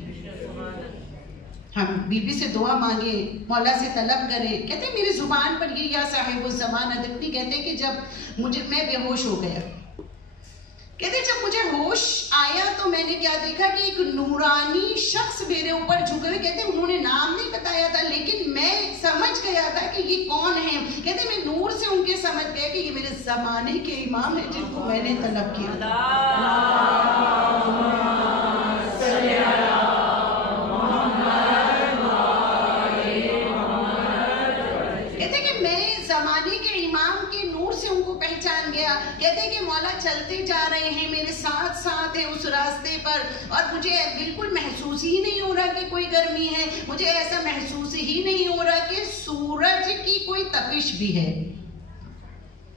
ہم بی بی سے دعا مانگیں، مولا سے طلب کریں، کہتے ہیں میری زبان پر یہ یا صاحب الزمان ادرکنی، کہتے ہیں کہ جب میں بے ہوش ہو گیا، کہتے جب مجھے ہوش آیا تو میں نے کیا دیکھا کہ ایک نورانی شخص میرے اوپر جھکے ہوئے. کہتے انہوں نے نام نہیں بتایا تھا لیکن میں سمجھ گیا تھا کہ یہ کون ہیں. کہتے میں نور سے ان کے سمجھ گیا کہ یہ میرے زمانے کے امام ہیں جن کو میں نے طلب کیا. کہتے کہ میں زمانے کے امام کے نور سے ان کو پہچان گیا. کہتے کہ مولا چلتے جا رہے ہیں میرے ساتھ ساتھ ہیں اس راستے پر اور مجھے بالکل محسوس ہی نہیں ہو رہا کہ کوئی گرمی ہے. مجھے ایسا محسوس ہی نہیں ہو رہا کہ سورج کی کوئی تپش بھی ہے.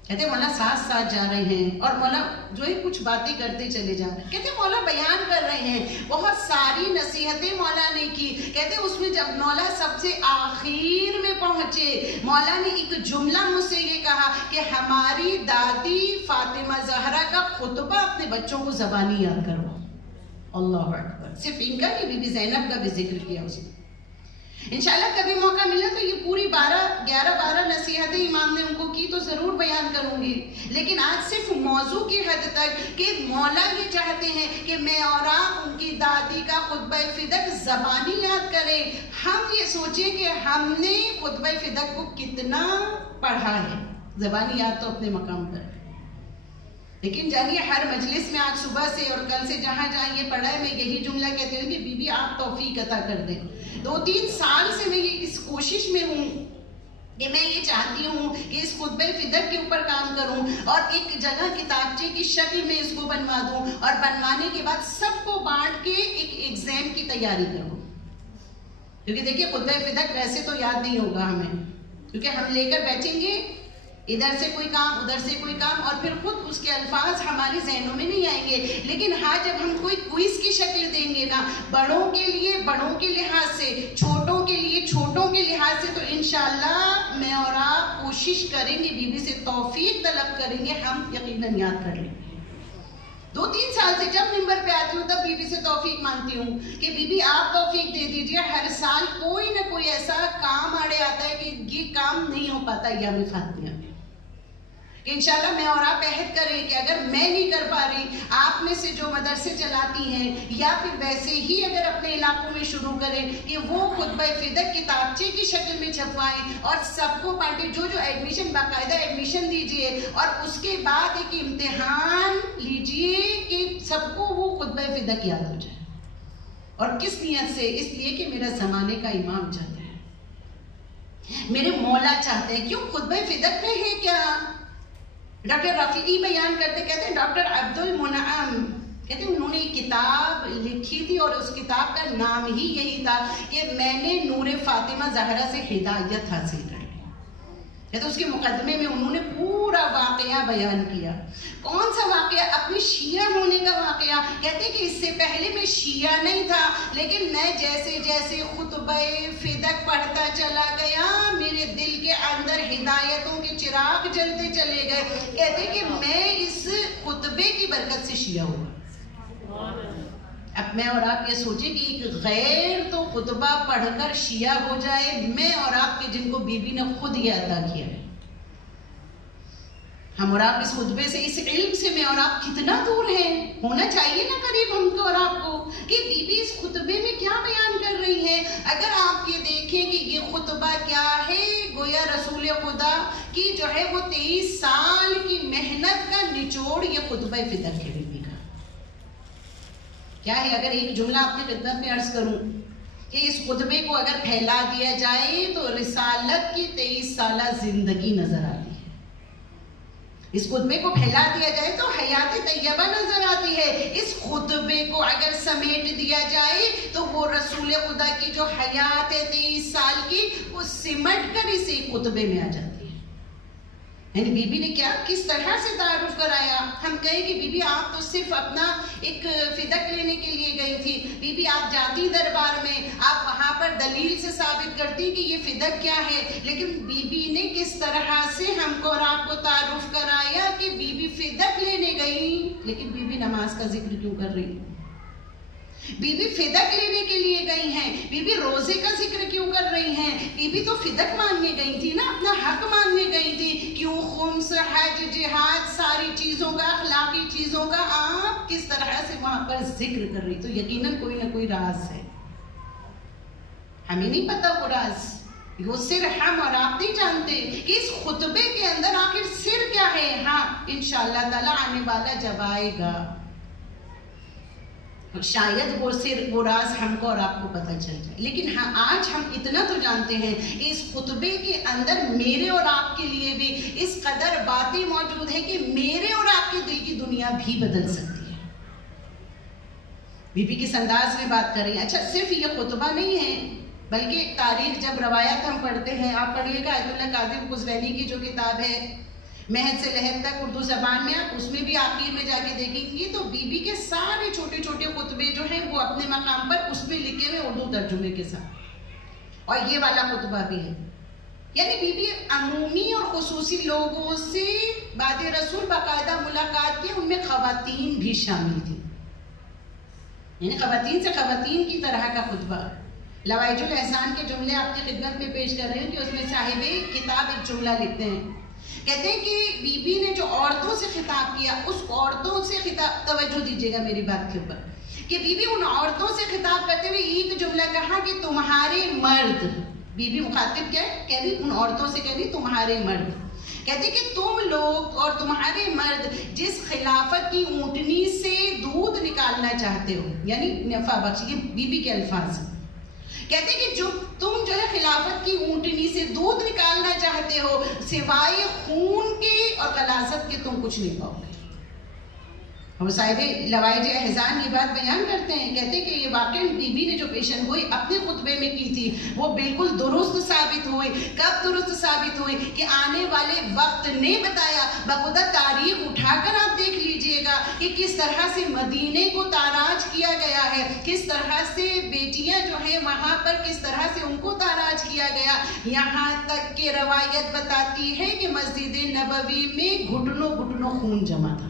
کہتے مولا ساتھ ساتھ جا رہے ہیں اور مولا جو ہے کچھ باتیں کرتے چلے جا رہے ہیں. کہتے مولا بیان کر رہے ہیں, بہت ساری نصیحتیں مولا نے کی. کہتے اس میں جب مولا سب سے آخر میں پہنچے, مولا نے ایک جملہ مجھ سے یہ کہا کہ ہماری دادی فاطمہ زہرا کا خطبہ اپنے بچوں کو زبانی یاد کرو. اللہ اکبر. صرف ان کا نہیں, بی بی زینب کا بھی ذکر کیا اس نے. انشاءاللہ کبھی موقع ملا تو یہ پوری 11-12 نصیحتیں امام نے ان کو کی تو ضرور بیان کروں گی. لیکن آج صرف موضوع کی حد تک کہ مولا یہ چاہتے ہیں کہ میں اور آپ ان کی دادی کا خطبہ فدق زبانی یاد کریں. ہم یہ سوچیں کہ ہم نے خطبہ فدق کو کتنا پڑھا ہے. زبانی یاد تو اپنے مقام پر, لیکن جانیے ہر مجلس میں آج صبح سے اور کل سے جہاں جہاں یہ پڑھا ہے میں یہی جملہ کہتی ہوں کہ بی بی آپ توفیق عطا کر دیں. 2-3 سال سے میں یہ اس کوشش میں ہوں کہ میں یہ چاہتی ہوں کہ اس خطبہ فدق کے اوپر کام کروں اور ایک جگہ کتابچے کی شکل میں اس کو بنوا دوں اور بنوانے کے بعد سب کو بانٹ کے ایک ایگزام کی تیاری کروں. کیونکہ دیکھیے خطبہ فدق ویسے تو یاد نہیں ہوگا ہمیں, کیونکہ ہم لے کر بیٹھیں گے ادھر سے کوئی کام ادھر سے کوئی کام اور پھر خود اس کے الفاظ ہمارے ذہنوں میں نہیں آئیں گے. لیکن ہاں جب ہم کوئی کوئز کی شکل دیں گے نا, بڑوں کے لیے بڑوں کے لحاظ سے, چھوٹوں کے لیے چھوٹوں کے لحاظ سے, تو انشاءاللہ میں اور آپ کوشش کریں گے, بی بی سے توفیق طلب کریں گے, ہم یقیناً یاد کر لیں گے. 2-3 سال سے جب ممبر پہ آتی ہوں تب بی بی سے توفیق مانگتی ہوں کہ بی بی آپ توفیق دے دیجئے. ہر سال کوئی نہ کوئی ایسا کام آڑے آتا ہے کہ یہ کام نہیں ہو پاتا ایام فاطمیہ میں. کہ انشاءاللہ میں اور آپ عہد کریں کہ اگر میں نہیں کر پا رہی, آپ میں سے جو مدرسے چلاتی ہیں یا پھر ویسے ہی اگر اپنے علاقوں میں شروع کریں کہ وہ خطبہ فدق کتابچے کی شکل میں چھپوائیں اور سب کو بانٹیں. جو ایڈمیشن باقاعدہ ایڈمیشن دیجئے اور اس کے بعد ایک امتحان لیجئے کہ سب کو وہ خطبہ فدق یاد ہو جائے. اور کس نیت سے؟ اس لیے کہ میرا زمانے کا امام چاہتا ہے, میرے مولا چاہتے ہیں. کیوں خطبہ فدق میں ہے کیا؟ ڈاکٹر رفیعی بیان کرتے, کہتے ہیں ڈاکٹر عبد المنعم کہتے ہیں انہوں نے ایک کتاب لکھی تھی اور اس کتاب کا نام ہی یہی تھا کہ میں نے نور فاطمہ زہرا سے ہدایت حاصل کر لی. کہتے اس کے مقدمے میں انہوں نے پورا واقعہ بیان کیا. کون سا واقعہ؟ اپنی شیعہ ہونے کا واقعہ. کہتے کہ اس سے پہلے میں شیعہ نہیں تھا, لیکن میں جیسے جیسے خطبہ فدق پڑھتا چلا گیا میرے دل کے اندر ہدایتوں کے چراغ جلتے چلے گئے. کہتے کہ میں اس خطبے کی برکت سے شیعہ ہوا. اب میں اور آپ یہ سوچیں کہ ایک غیر تو خطبہ پڑھ کر شیعہ ہو جائے, میں اور آپ کے جن کو بی بی نے خود یہ عطا کیا ہے. ہم اور آپ اس خطبے سے, اس علم سے میں اور آپ کتنا دور ہیں. ہونا چاہیے نا قریب ہم کو اور آپ کو کہ بی بی اس خطبے میں کیا بیان کر رہی ہے. اگر آپ یہ دیکھیں کہ یہ خطبہ کیا ہے, گویا رسول خدا کی جو ہے وہ 23 سال کی محنت کا نچوڑ یہ خطبہ فدق ہے. بی بی کا کیا ہے؟ اگر ایک جملہ اپنی خدمت میں عرض کروں کہ اس خطبے کو اگر پھیلا دیا جائے تو رسالت کی 23 سالہ زندگی نظر آتی ہے. اس خطبے کو پھیلا دیا جائے تو حیات طیبہ نظر آتی ہے. اس خطبے کو اگر سمیٹ دیا جائے تو وہ رسول خدا کی جو حیات 23 سال کی وہ سمٹ کر اس ایک خطبے میں آ جاتی ہے. یعنی بی بی نے کیا کس طرح سے تعارف کرایا. ہم کہیں کہ بی بی آپ تو صرف اپنا ایک فدق لینے کے لیے گئی تھی. بی بی آپ جاتی دربار میں, آپ وہاں پر دلیل سے ثابت کرتی کہ یہ فدق کیا ہے. لیکن بی بی نے کس طرح سے ہم کو اور آپ کو تعارف کرایا کہ بی بی فدق لینے گئی, لیکن بی بی نماز کا ذکر کیوں کر رہی؟ بیوی فدق لینے کے لیے گئی ہیں، بیوی روزے کا ذکر کیوں کر رہی ہیں؟ بیوی تو فدق مانگنے گئی تھی نا، اپنا حق مانگنے گئی تھی. کیوں خمس، حج، جہاد، ساری چیزوں کا، اخلاقی چیزوں کا آپ کس طرح سے وہاں پر ذکر کر رہی؟ تو یقیناً کوئی نہ کوئی راز ہے. ہمیں نہیں پتا وہ راز، وہ سر ہم اور آپ نہیں جانتے کہ اس خطبے کے اندر آخر سر کیا ہے. ہاں انشاءاللہ تعالیٰ آنے والا جب آئے گا شاید وہ سر، وہ راز ہم کو اور آپ کو پتہ چل جائے. لیکن ہاں آج ہم اتنا تو جانتے ہیں کہ اس خطبے کے اندر میرے اور آپ کے لیے بھی اس قدر باتیں موجود ہیں کہ میرے اور آپ کے دل کی دنیا بھی بدل سکتی ہے. بی بی کس انداز میں بات کر رہی ہیں. اچھا صرف یہ خطبہ نہیں ہے بلکہ تاریخ جب روایات ہم پڑھتے ہیں، آپ پڑھیے گا آیت اللہ قادری قزوینی کی جو کتاب ہے مہد سے لحد تک اردو زبان میں، آپ اس میں بھی آخر میں جا کے دیکھیں گے تو بی بی کے سارے چھوٹے چھوٹے خطبے جو ہیں وہ اپنے مقام پر اس میں لکھے ہوئے اردو ترجمے کے ساتھ، اور یہ والا خطبہ بھی ہے. یعنی بی بی عمومی اور خصوصی لوگوں سے بعد رسول باقاعدہ ملاقات کی، ان میں خواتین بھی شامل تھی، یعنی خواتین سے خواتین کی طرح کا خطبہ. لوائج الاحسان کے جملے آپ کی خدمت میں پیش کر رہے ہیں کہ اس میں صاحب کتاب ایک جملہ لکھتے ہیں، کہتے ہیں کہ بی بی نے جو عورتوں سے خطاب کیا، اس عورتوں سے خطاب، توجہ دیجیے گا میری بات کے اوپر، کہ بی بی ان عورتوں سے خطاب کرتے ہوئے ایک جملہ کہا کہ تمہارے مرد، بی بی مخاطب کیا ہے؟ کہہ رہی ان عورتوں سے، کہہ رہی تمہارے مرد، کہتے کہ تم لوگ اور تمہارے مرد جس خلافت کی اونٹنی سے دودھ نکالنا چاہتے ہو، یعنی نفع بخش، یہ بی بی کے الفاظ ہیں. کہتے کہ جو تم جو ہے خلافت کی اونٹنی سے دودھ نکالنا چاہتے ہو، سوائے خون کے اور غلاظت کے تم کچھ نہیں پاؤ گے. اور صاحب لوائج احزان یہ بات بیان کرتے ہیں، کہتے کہ یہ واقعی بی بی نے جو پیشن گوئی اپنے خطبے میں کی تھی وہ بالکل درست ثابت ہوئی. کب درست ثابت ہوئی؟ کہ آنے والے وقت نے بتایا. بخدا تاریخ اٹھا کر آپ دیکھ لیجئے گا کہ کس طرح سے مدینے کو تاراج کیا گیا ہے، کس طرح سے بیٹیاں جو ہیں وہاں پر کس طرح سے ان کو تاراج کیا گیا. یہاں تک کہ روایت بتاتی ہے کہ مسجد نبوی میں گھٹنوں گھٹنوں خون جمع تھا.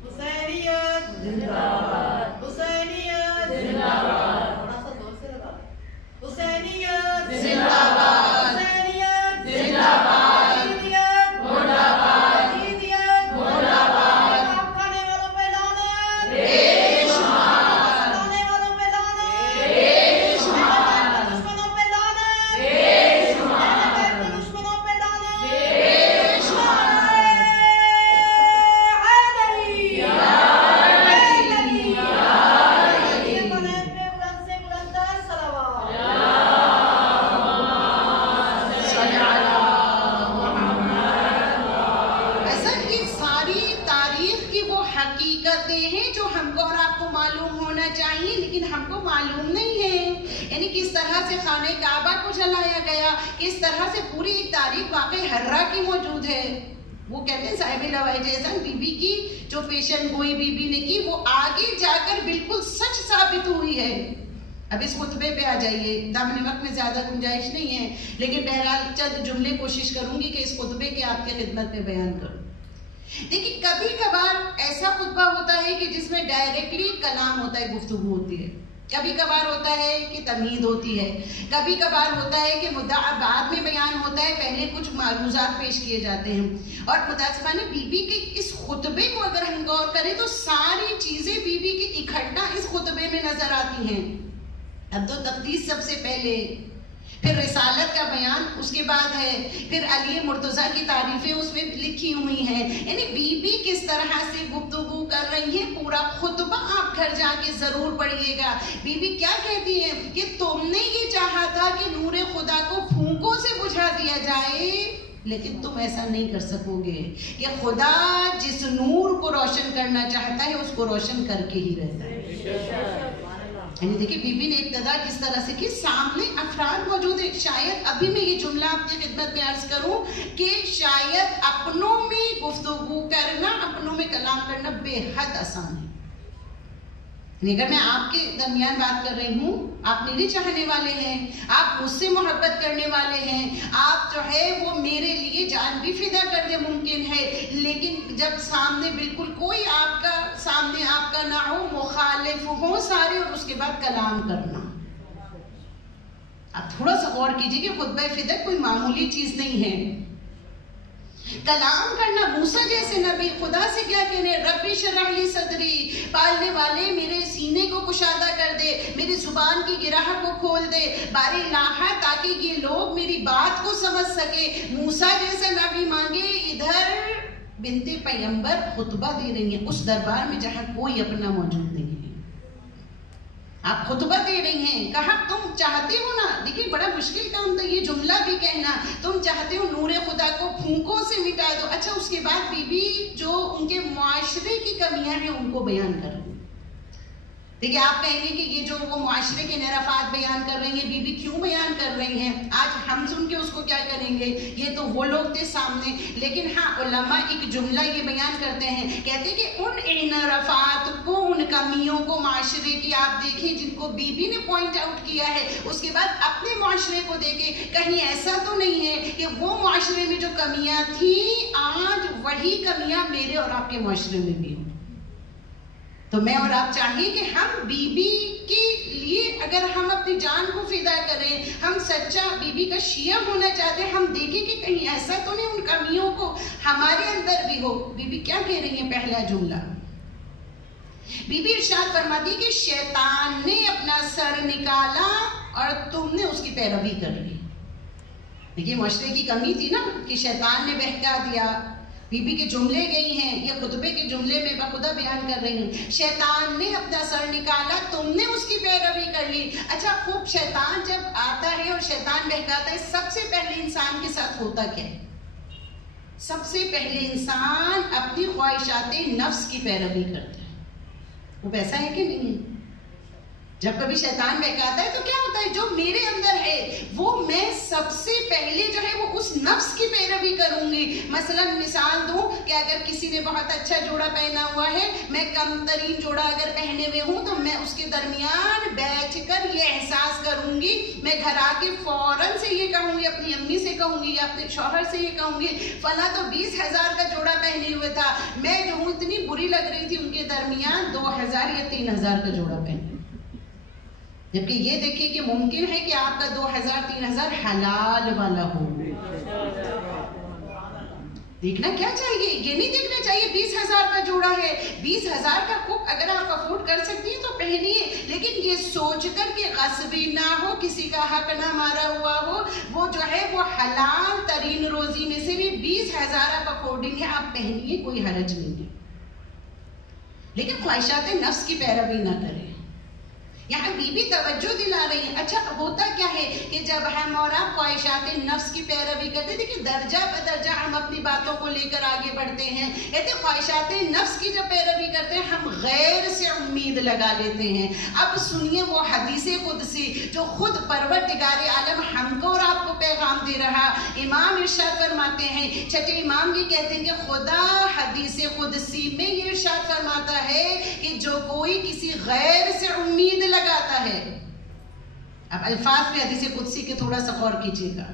حسینیت زندہ باد، حسینیت زندہ باد، تھوڑا سا زور سے لگا، حسینیت زندہ باد، حسینیت زندہ باد، حسینیت زندہ باد، حسینیت زندہ باد. آپ کھانے والوں پہ لعنت، بے شمار کھانے والوں پہ لعنت، بے شمار دشمنوں پہ لعنت، بے شمار دشمنوں پہ لعنت، بے شمار. خانہ کعبہ کو جلایا گیا، کس طرح سے پوری ایک تاریخ واقعی ہررا کی موجود ہے. وہ کہتے ہیں صاحب لوائج احسان بی بی کی جو پیشن گوئی بی بی نے کی وہ آگے جا کر بالکل سچ ثابت ہوئی ہے. اب اس خطبے پہ آ جائیے، دامن وقت میں زیادہ گنجائش نہیں ہے لیکن بہرحال چند جملے کوشش کروں گی کہ اس خطبے کے آپ کے خدمت میں بیان کروں. دیکھیں کبھی کبھار ایسا خطبہ ہوتا ہے کہ جس میں ڈائریکٹلی کلام ہوتا ہے، گفتگو ہوتی ہے. کبھی کبھار ہوتا ہے کہ تمہید ہوتی ہے، کبھی کبھار ہوتا ہے کہ مدعا بعد میں بیان ہوتا ہے، پہلے کچھ معروضات پیش کیے جاتے ہیں. اور متاسفانہ بی بی کے اس خطبے کو اگر ہم غور کریں تو ساری چیزیں بی بی کی اکٹھا اس خطبے میں نظر آتی ہیں. اب تو تقدیس سب سے پہلے، پھر رسالت کا بیان اس کے بعد ہے، پھر علی مرتضیٰ کی تعریفیں اس میں لکھی ہوئی ہیں. یعنی بی بی کس طرح سے گفتگو کر رہی ہے، پورا خطبہ آپ گھر جا کے ضرور پڑھیے گا. بی بی کیا کہتی ہیں کہ تم نے یہ چاہا تھا کہ نور خدا کو پھونکوں سے بجھا دیا جائے، لیکن تم ایسا نہیں کر سکو گے کہ خدا جس نور کو روشن کرنا چاہتا ہے اس کو روشن کر کے ہی رہتا ہے. یعنی دیکھیں بی بی نے ابتدا کس طرح سے کہ سامنے افراد موجود ہیں. شاید ابھی میں یہ جملہ آپ کی خدمت میں عرض کروں کہ شاید اپنوں میں گفتگو کرنا، اپنوں میں کلام کرنا بے حد آسان ہے. اگر میں آپ کے درمیان بات کر رہی ہوں، آپ میرے چاہنے والے ہیں، آپ مجھ سے محبت کرنے والے ہیں، آپ جو ہے وہ میرے لیے جان بھی فدا کر دے ممکن ہے، لیکن جب سامنے بالکل کوئی آپ کا نہ ہو، مخالف ہو سارے، اور اس کے بعد کلام کرنا. آپ تھوڑا سا غور کیجئے کہ خطبہ فدا کوئی معمولی چیز نہیں ہے. کلام کرنا، موسیٰ جیسے نبی خدا سے کیا کہنے، رب اشرح لی صدری، پالنے والے میرے سینے کو کشادہ کر دے، میری زبان کی گرہ کو کھول دے بار الہ، تاکہ یہ لوگ میری بات کو سمجھ سکے. موسیٰ جیسا نبی مانگے، ادھر بنت پیغمبر خطبہ دے رہی ہیں اس دربار میں جہاں کوئی اپنا موجود نہیں ہے. آپ خطبہ دے رہی ہیں، کہا تم چاہتے ہو نا، دیکھیں بڑا مشکل کام تھا یہ جملہ بھی کہنا، تم چاہتے ہو نور خدا کو پھونکوں سے مٹا دو. اچھا اس کے بعد بی بی جو ان کے معاشرے کی کمیاں ہیں ان کو بیان کر رہی. دیکھیں آپ کہیں گے کہ یہ جو وہ معاشرے کے نرفات بیان کر رہی ہیں، بی بی کیوں بیان کر رہی ہیں؟ آج ہم سن کے اس کو کیا کریں گے، یہ تو وہ لوگ تھے سامنے. لیکن ہاں علماء ایک جملہ یہ بیان کرتے ہیں، کہتے ہیں کہ ان نرفات کو، ان کمیوں کو معاشرے کی آپ دیکھیں جن کو بی بی نے پوائنٹ آؤٹ کیا ہے، اس کے بعد اپنے معاشرے کو دیکھیں، کہیں ایسا تو نہیں ہے کہ وہ معاشرے میں جو کمیاں تھیں آج وہی کمیاں میرے اور آپ کے معاشرے میں بھی ہوں. تو میں اور آپ چاہیں کہ ہم بی بی کے لیے اگر ہم اپنی جان کو فدا کریں، ہم سچا بی بی کا شیعہ ہونا چاہتے ہیں، ہم دیکھیں کہ کہیں ایسا تو نہیں ان کمیوں کو ہمارے اندر بھی ہو. بی بی کیا کہہ رہی ہیں؟ پہلا جملہ بی بی ارشاد فرماتی کہ شیطان نے اپنا سر نکالا اور تم نے اس کی پیروی کر لی. دیکھیے معاشرے کی کمی تھی نا کہ شیطان نے بہکا دیا. بی بی کے جملے گئی ہیں، یہ خطبے کے جملے میں بخدا بیان کر رہی ہیں، شیطان نے اپنا سر نکالا، تم نے اس کی پیروی کر لی. اچھا خوب شیطان جب آتا ہے اور شیطان بہکاتا ہے، سب سے پہلے انسان کے ساتھ ہوتا کیا ہے؟ سب سے پہلے انسان اپنی خواہشات نفس کی پیروی کرتا ہے. وہ ویسا ہے کہ نہیں؟ جب کبھی شیطان بہکاتا ہے تو کیا ہوتا ہے، جو میرے اندر ہے وہ میں سب سے پہلے جو ہے وہ اس نفس کی پیروی کروں گی. مثلا مثال دوں کہ اگر کسی نے بہت اچھا جوڑا پہنا ہوا ہے، میں کم ترین جوڑا اگر پہنے ہوئے ہوں تو میں اس کے درمیان بیٹھ کر یہ احساس کروں گی، میں گھر آ کے فوراً سے یہ کہوں گی، اپنی امی سے کہوں گی یا اپنے شوہر سے یہ کہوں گی فلاں تو 20,000 کا جوڑا پہنے ہوئے تھا، میں جو ہوں اتنی بری لگ رہی تھی، ان کے درمیان 2,000 یا 3,000 کا جوڑا پہنے. جبکہ یہ دیکھیں کہ ممکن ہے کہ آپ کا 2,000 3,000 حلال والا ہو. دیکھنا کیا چاہیے، یہ نہیں دیکھنا چاہیے 20,000 کا جوڑا ہے، 20,000 کا خوب اگر آپ افورڈ کر سکتی ہیں تو پہنیے، لیکن یہ سوچ کر کہ غصبی نہ ہو، کسی کا حق نہ مارا ہوا ہو، وہ جو ہے وہ حلال ترین روزی میں سے بھی 20,000 آپ افورڈنگ ہے، آپ پہنیے، کوئی حرج نہیں ہے. لیکن خواہشات نفس کی پیروی نہ کریں. یہاں بی بی توجہ دلا رہی ہیں. اچھا ہوتا کیا ہے کہ جب ہم اور آپ خواہشات نفس کی پیروی کرتے ہیں، دیکھیں درجہ بدرجہ ہم اپنی باتوں کو لے کر آگے بڑھتے ہیں. کہتے ہیں خواہشات نفس کی جب پیروی کرتے ہیں ہم غیر سے امید لگا لیتے ہیں. اب سنیے وہ حدیث قدسی جو خود پروردگار عالم ہم کو اور آپ کو پیغام دے رہا. امام ارشاد فرماتے ہیں، چھٹے امام یہ کہتے ہیں کہ خدا حدیث قدسی میں یہ ارشاد فرماتا ہے کہ جو کوئی کسی غیر سے امید لگاتا ہے. اب الفاظ میں حدیث قدسی کے تھوڑا سا غور کیجیے گا.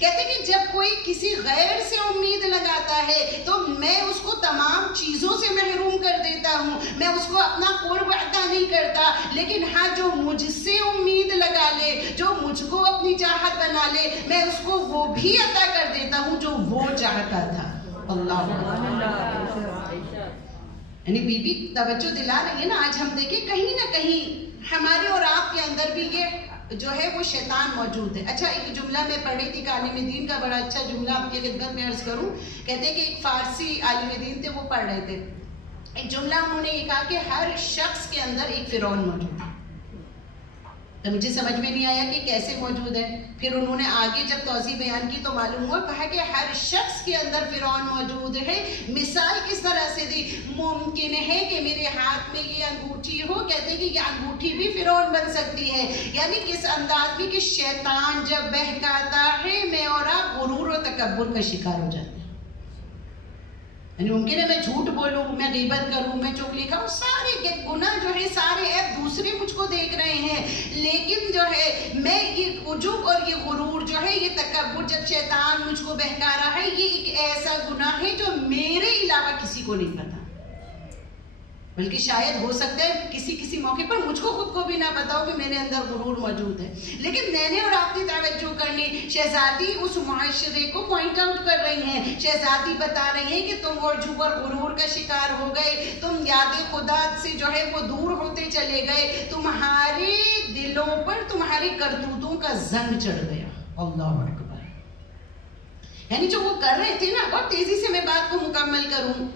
کہتے ہیں کہ جب کوئی کسی غیر سے امید لگاتا ہے تو میں اس کو تمام چیزوں سے محروم کر دیتا ہوں، میں اس کو اپنا قرب عطا نہیں کرتا. لیکن ہاں جو مجھ سے امید لگا لے، جو مجھ کو اپنی چاہت بنا لے، میں اس کو وہ بھی عطا کر دیتا ہوں جو وہ چاہتا تھا. اللہ یعنی بی بی توجہ دلا رہی ہے نا. آج ہم دیکھیں کہیں نہ کہیں ہمارے اور آپ کے اندر بھی یہ جو ہے وہ شیطان موجود ہے. اچھا ایک جملہ میں پڑھ رہی تھی عالم دین کا، بڑا اچھا جملہ آپ کی خدمت میں عرض کروں. کہتے ہیں کہ ایک فارسی عالم دین تھے، وہ پڑھ رہے تھے، ایک جملہ انہوں نے یہ کہا کہ ہر شخص کے اندر ایک فرعون موجود ہے. تو مجھے سمجھ میں نہیں آیا کہ کیسے موجود ہے. پھر انہوں نے آگے جب توضیح بیان کی تو معلوم ہوا، کہا کہ ہر شخص کے اندر فرعون موجود ہے. مثال کس طرح سے دی، ممکن ہے کہ میرے ہاتھ میں یہ انگوٹھی ہو، کہتے ہیں کہ یہ انگوٹھی بھی فرعون بن سکتی ہے. یعنی کس انداز میں کہ شیطان جب بہکاتا ہے میں اور آپ غرور و تکبر کا شکار ہو جاتے ہیں. یعنی ممکن ہے میں جھوٹ بولوں، میں غیبت کروں، میں چغلی کھاؤں، سارے گناہ جو ہے، سارے عیب دوسرے مجھ کو دیکھ رہے ہیں، لیکن جو ہے میں یہ عجب اور یہ غرور جو ہے، یہ تکبر جب شیطان مجھ کو بہکا رہا ہے، یہ ایک ایسا گناہ ہے جو میرے علاوہ کسی کو نہیں پتا، بلکہ شاید ہو سکتا ہے کسی موقع پر مجھ کو خود کو بھی نہ پتا ہو کہ میرے اندر غرور موجود ہے، لیکن میں نے اور آپ نے توجہ کرنی، شہزادی اس معاشرے کو پوائنٹ آؤٹ کر رہی ہیں، شہزادی بتا رہی ہیں کہ تم عجب اور غرور کا شکار ہو گئے، تم یاد خدا سے جو ہے وہ دور ہوتے چلے گئے، تمہارے دلوں پر تمہاری کرتوتوں کا زنگ چڑھ گیا۔ اللہ اکبر۔ یعنی جو وہ کر رہے تھے نا، بہت تیزی سے میں بات کو مکمل کروں،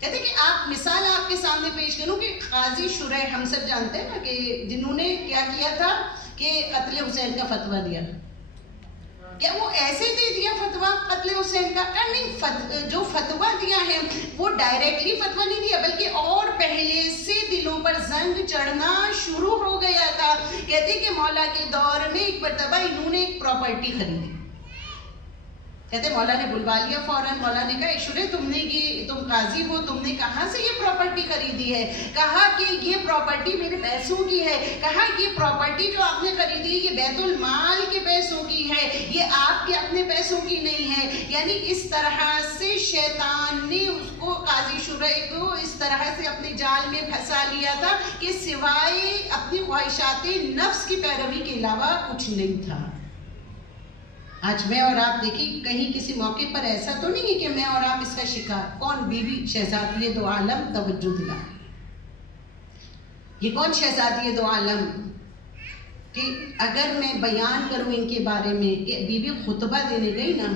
کہتے کہ آپ مثال آپ کے سامنے پیش کروں کہ قاضی شریح، ہم سب جانتے ہیں نا کہ جنہوں نے کیا کیا تھا کہ قتل حسین کا فتویٰ دیا، کیا وہ ایسے دے دیا فتویٰ قتل حسین کا؟ نہیں، جو فتویٰ دیا ہے وہ ڈائریکٹلی فتویٰ نہیں دیا، بلکہ اور پہلے سے دلوں پر زنگ چڑھنا شروع ہو گیا تھا۔ کہتے کہ مولا کے دور میں ایک مرتبہ انہوں نے ایک پراپرٹی خریدی، کہتے مولا نے بلوا لیا فوراً، مولا نے کہا شریح تم قاضی ہو، تم نے کہاں سے یہ پراپرٹی خریدی ہے؟ کہا کہ یہ پراپرٹی میرے پیسوں کی ہے، کہا یہ پراپرٹی جو آپ نے خریدی ہے یہ بیت المال کے پیسوں کی ہے، یہ آپ کے اپنے پیسوں کی نہیں ہے۔ یعنی اس طرح سے شیطان نے اس کو، قاضی شریح کو اس طرح سے اپنے جال میں پھنسا لیا تھا کہ سوائے اپنی خواہشات نفس کی پیروی کے علاوہ کچھ نہیں تھا۔ آج میں اور آپ دیکھیں کہیں کسی موقع پر ایسا تو نہیں ہے کہ میں اور آپ اس کا شکار، کون؟ بی بی شہزادی دو عالم، توجہ دلا، یہ کون شہزادی دو عالم کہ اگر میں بیان کروں ان کے بارے میں کہ بی بی خطبہ دینے گئی نا،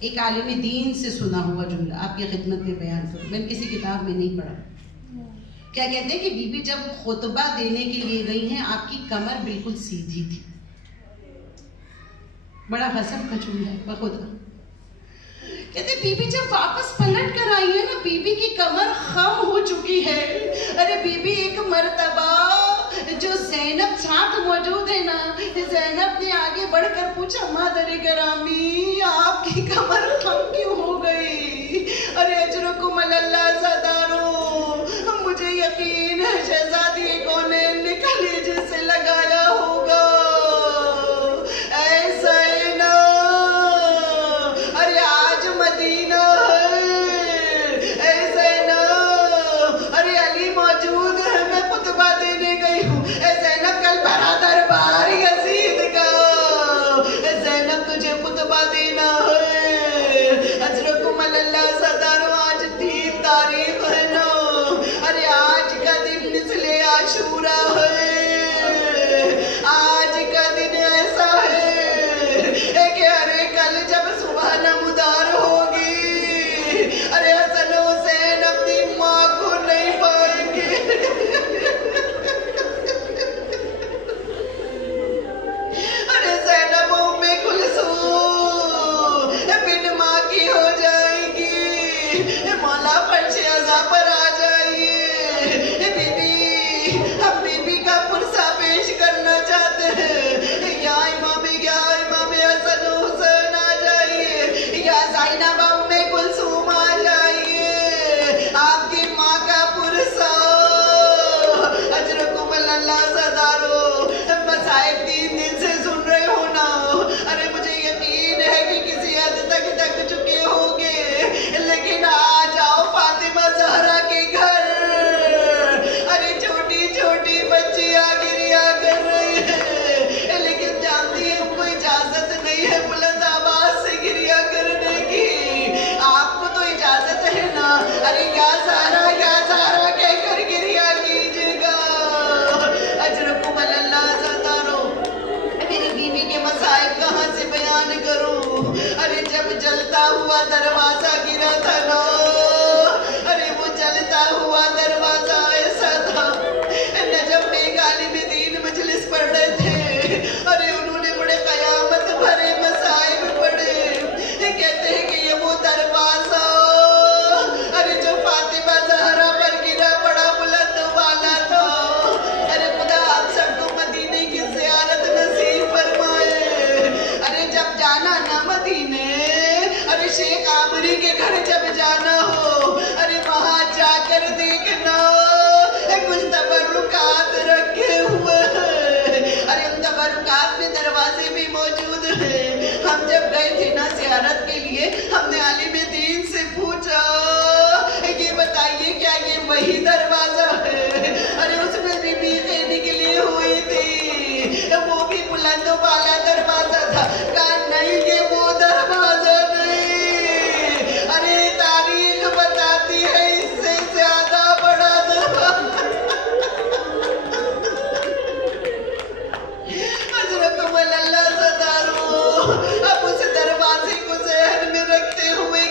ایک عالم دین سے سنا ہوا جملہ آپ کی خدمت میں بیان کروں، میں نے کسی کتاب میں نہیں پڑھا، کیا کہتے ہیں کہ بی بی جب خطبہ دینے کے لیے گئی ہیں آپ کی کمر بالکل سیدھی تھی، بڑا غضب کا جملہ ہے بخدا، کہتے بی بی جب واپس پلٹ کر آئی ہے نا، بی بی کی کمر خم ہو چکی ہے۔ ارے بی بی ایک مرتبہ جو زینب ساتھ موجود ہے نا، زینب نے آگے بڑھ کر پوچھا مادر گرامی آپ کی کمر خم کیوں ہو گئی؟ ارے اجرکم اللہ زدارو، مجھے یقین ہے شہزادی کونین نے کلیجے سے لگایا ہوگا۔ دروازہ گرا تھا نا، ارے وہ جلتا ہوا دروازہ ایسا تھا، نجم بیگ عالم دین مجلس پڑھ رہے تھے، ارے انہوں نے بڑے قیامت بھرے مسائل پڑھے، کہتے ہیں کہ یہ وہ دروازہ ارے جو فاطمہ زہرا پر گرا بڑا بلند والا تھا، ارے خدا آپ سب کو مدینے کی زیارت نصیب فرمائے۔ ارے جب جانا نا مدینے، ارے شیخ عامری کے گھر جب زیارت کے لیے ہم نے عالم دین سے پوچھا یہ بتائیے کیا یہ وہی دروازہ ہے؟ ارے اس میں بی بی خیمے کے لیے ہوئی تھی، وہ بھی بلند و بالا دروازہ تھا۔ کہا نہیں یہ وہ دروازہ نہیں، ارے تاریخ بتاتی ہے اس سے زیادہ بڑا دروازہ۔ حضرت عمر اللہ صدارو اب اس دروازے کو ذہن میں رکھتے ہوئے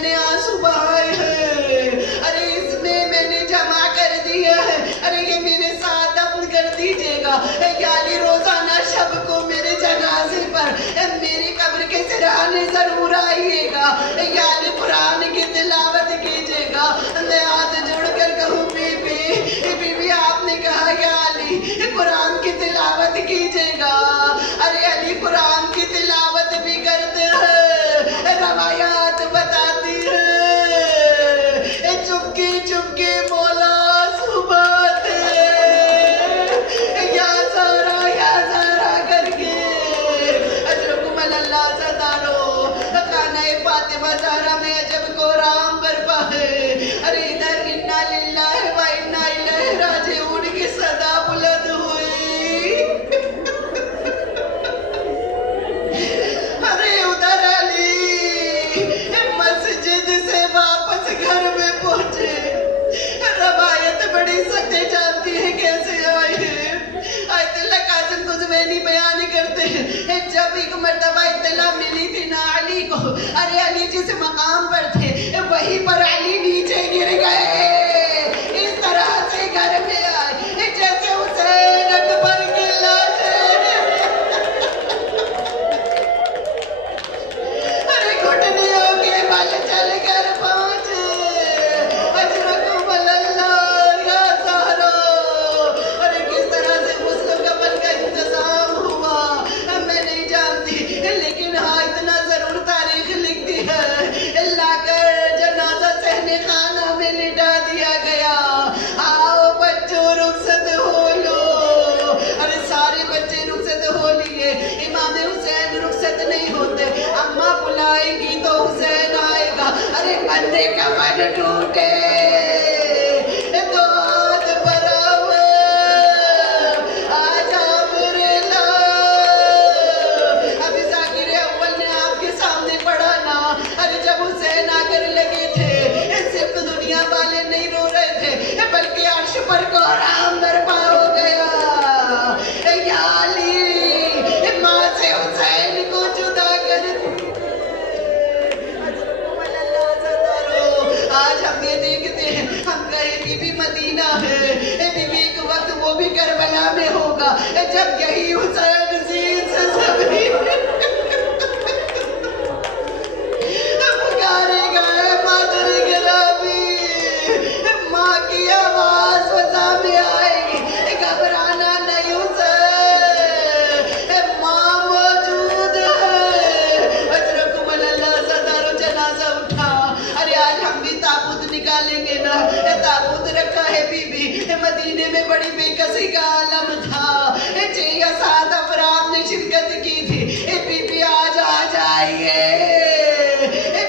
میں نے آنسو بہائے ہیں، ارے اس میں میں نے جمع کر دیا ہے، ارے یہ میرے ساتھ دفن کر دیجئے گا یا علی روزانہ شب کو میرے جنازے پر میری قبر کے سرانے ضرور آئیے گا، یا علی قرآن کی تلاوت کیجئے گا۔ میں ہاتھ جوڑ کر کہوں بی بی آپ نے کہا یا علی قرآن کی تلاوت کیجئے گا، ارے علی قرآن کی تلاوت بھی کرتے ہیں، روایات بتاتی ہیں چپکے چپکے مولا صبحتے یا زہرا کر کے اجرکم اللہ ستارو خانہ فاطمہ زہرا میں عجب کو رام برپا ہے، ارے ادھر انا للہ و انا الیہ راجعون کی صدا بلند ہوئی، ارے ادھر علی مسجد سے واپس گھر میں پہنچے، روایت بڑی سچے جانتی ہے کیسے آئے ہیں، آیت اللہ قاسم قزوینی بیان کرتے ہیں جب ایک مرتبہ اطلاع ملی تھی نا علی کو، ارے علی جس مقام پر تھے وہی پر علی نیچے گر گئے، اس طرح سے گھر میں آئے جیسے حسین اکبر کی لاش ارے گھٹنیوں کے بل چل کر پہنچے، اجرکم اللہ یا زہرا، ارے کس طرح سے غسل و کفن کا انتظام ہوا میں نہیں جانتی، لیکن ہاں اتنا ضرور تاریخ لکھتی ہے لا کر جنازہ صحن خانہ میں لٹا دیا گیا، آؤ بچوں رخصت ہو لو، ارے سارے بچے رخصت ہو لیے، امام حسین رخصت نہیں ہوتے، اماں بلائیں گی تو حسین آئے گا، ارے بندے کا من ٹوٹے تو ہاتھ براوے آج امرلا، ابھی ذاکر اول نے آپ کے سامنے پڑھا نا، ارے جب حسین آ کر لگے تھے صرف دنیا والے نہیں رو رہے تھے بلکہ عرش پر کوہرام برپا ہو گیا، یا علی ماں سے حسین کو جدا کر آج ہم یہ دیکھتے ہیں، ہم کہیں بی بی مدینہ ہے، بی بی ایک وقت وہ بھی کربلا میں ہوگا جب یہی حسین زین سے سبھی پکارے گئے مادر گرامی، ماں کی آواز فضا میں آئے گی، گھبرانا نہیں حسین، ماں موجود ہے، اجرکم اللہ ستارو جنازہ اٹھا، ارے آج ہم بھی تابوت نکالیں گے نا، تابوت رکھا ہے بی بی، مدینے میں بڑی بے کسی کا عالم تھا، 6 یا 7 افراد نے شرکت کی تھی، بی بی آج آ جائیے،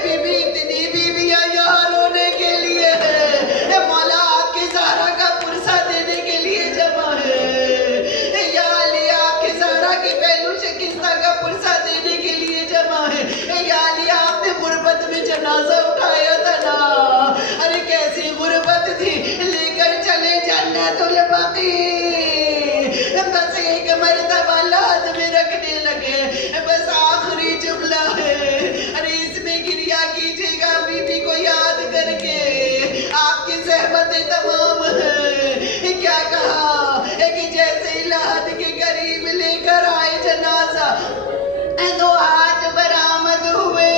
بی بی اتنی بیویاں یہاں رونے کے لیے ہے، مولا آپ کی زہرا کا پرسہ دینے کے لیے جمع ہے، یا علی آپ کی زہرا کی پہلو شکستہ کا پرسہ دینے کے لیے جمع ہے، یا علی آپ نے غربت میں جنازہ اٹھایا تھا نا، ارے کیسی غربت تھی، لے کر چلے جنت البقیع، بس ایک مرتبہ لاد میں رکھنے لگے، بس آخری جملہ ہے، ارے اس میں گریہ کیجئے گا بی بی کو یاد کر کے، آپ کی زحمتیں تمام ہیں، کیا کہا کہ جیسے ہی لحد کے قریب لے کر آئے جنازہ، 2 ہاتھ برآمد ہوئے،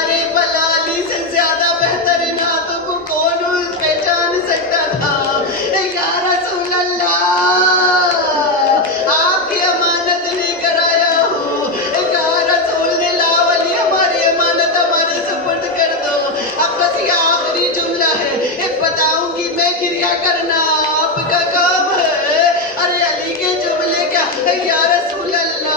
ارے بلالی سے زیادہ بہترین ہاتھوں کو کون پہچان سکتا تھا، یا رسول اللہ آپ کی امانت لے کر آیا ہوں، کہا رسول نے لاولی ہماری امانت ہمارے سپرد کر دو، اب بس یہ آخری جملہ ہے، بتاؤں گی میں گریہ کرنا آپ کا کام ہے، ارے علی کے جملے کا یا رسول اللہ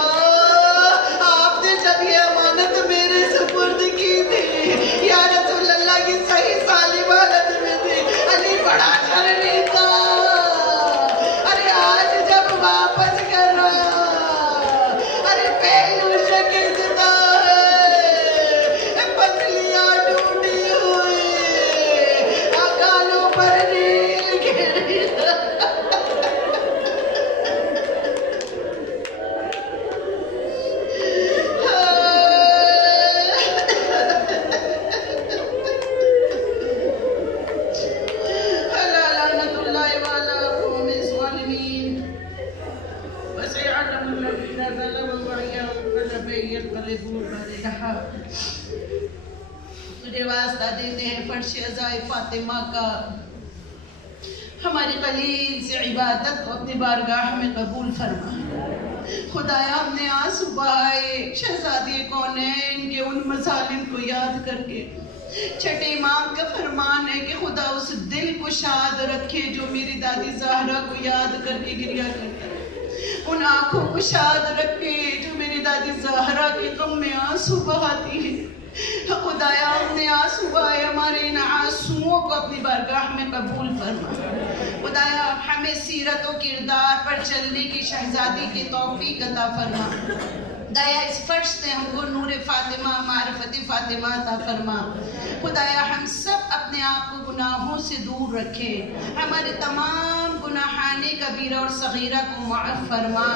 سيعلم الذين ظلموا وينقلب ينقلبون عليها. تجھے واسطہ دیتے ہیں فرش عزائے فاطمہ کا، ہماری قلیل سے عبادت کو اپنی بارگاہ میں قبول فرما. خدایا ہم نے آنسو بہائے شہزادی کونین کے ان مظالم کو یاد کر کے. چھٹے امام کا فرمان ہے کہ خدا اس دل کو شاد رکھے جو میری دادی زہرا کو یاد کر کے گریا کرتا ہے، ان آنکھوں کو شاد رکھے جو میری دادی زہرا کے غم میں آنسو بہاتی ہے. خدایا ہم نے آنسو بہائے، ہمارے ان آنسوؤں کو اپنی بارگاہ میں قبول فرما. خدایا ہمیں سیرت و کردار پر چلنے کی شہزادی کی توفیق عطا فرما. خدایا اس فرش سے ہم کو نور فاطمہ معرفت فاطمہ عطا فرما. خدایا ہم سب اپنے آپ کو گناہوں سے دور رکھے، ہمارے تمام گناہان کبیرہ اور صغیرہ کو معاف فرما.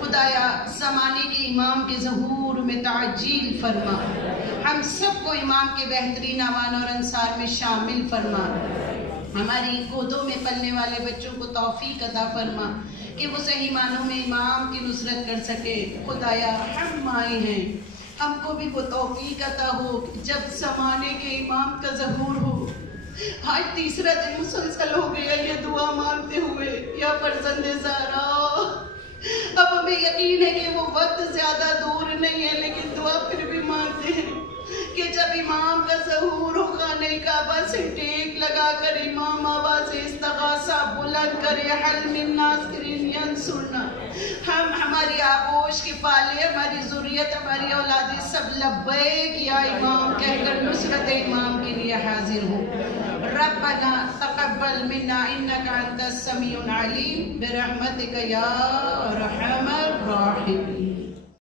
خدایا زمانے کے امام کے ظہور میں تعجیل فرما. ہم سب کو امام کے بہترین اعوان اور انصار میں شامل فرما. ہماری گودوں میں پلنے والے بچوں کو توفیق عطا فرما کہ وہ صحیح معنوں میں امام کی نصرت کر سکے. خدایا ہم آئے ہیں، ہم کو بھی وہ توفیق عطا ہو کہ جب زمانے کے امام کا ظہور ہو. آج تیسرا دن مسلسل ہو گیا یہ دعا مانگتے ہوئے، یا فرزند زہرا. اب ہمیں یقین ہے کہ وہ وقت زیادہ دور نہیں ہے، لیکن دعا پھر بھی مانگتے ہیں کہ جب امام کا ظہور ہو خانہ کعبہ سے ٹیک لگا کر امام آواز استغاثہ بلند کرے، حل من ناصرین ینصرنا. ہم ہماری آغوش کے پالے، ہماری ذریت، ہماری اولادیں سب لبیک یا امام کہہ کر نصرت امام کے لیے حاضر ہوں. ربنا تقبل منا انک انت السمیع العلیم برحمتک یا ارحم الراحمین.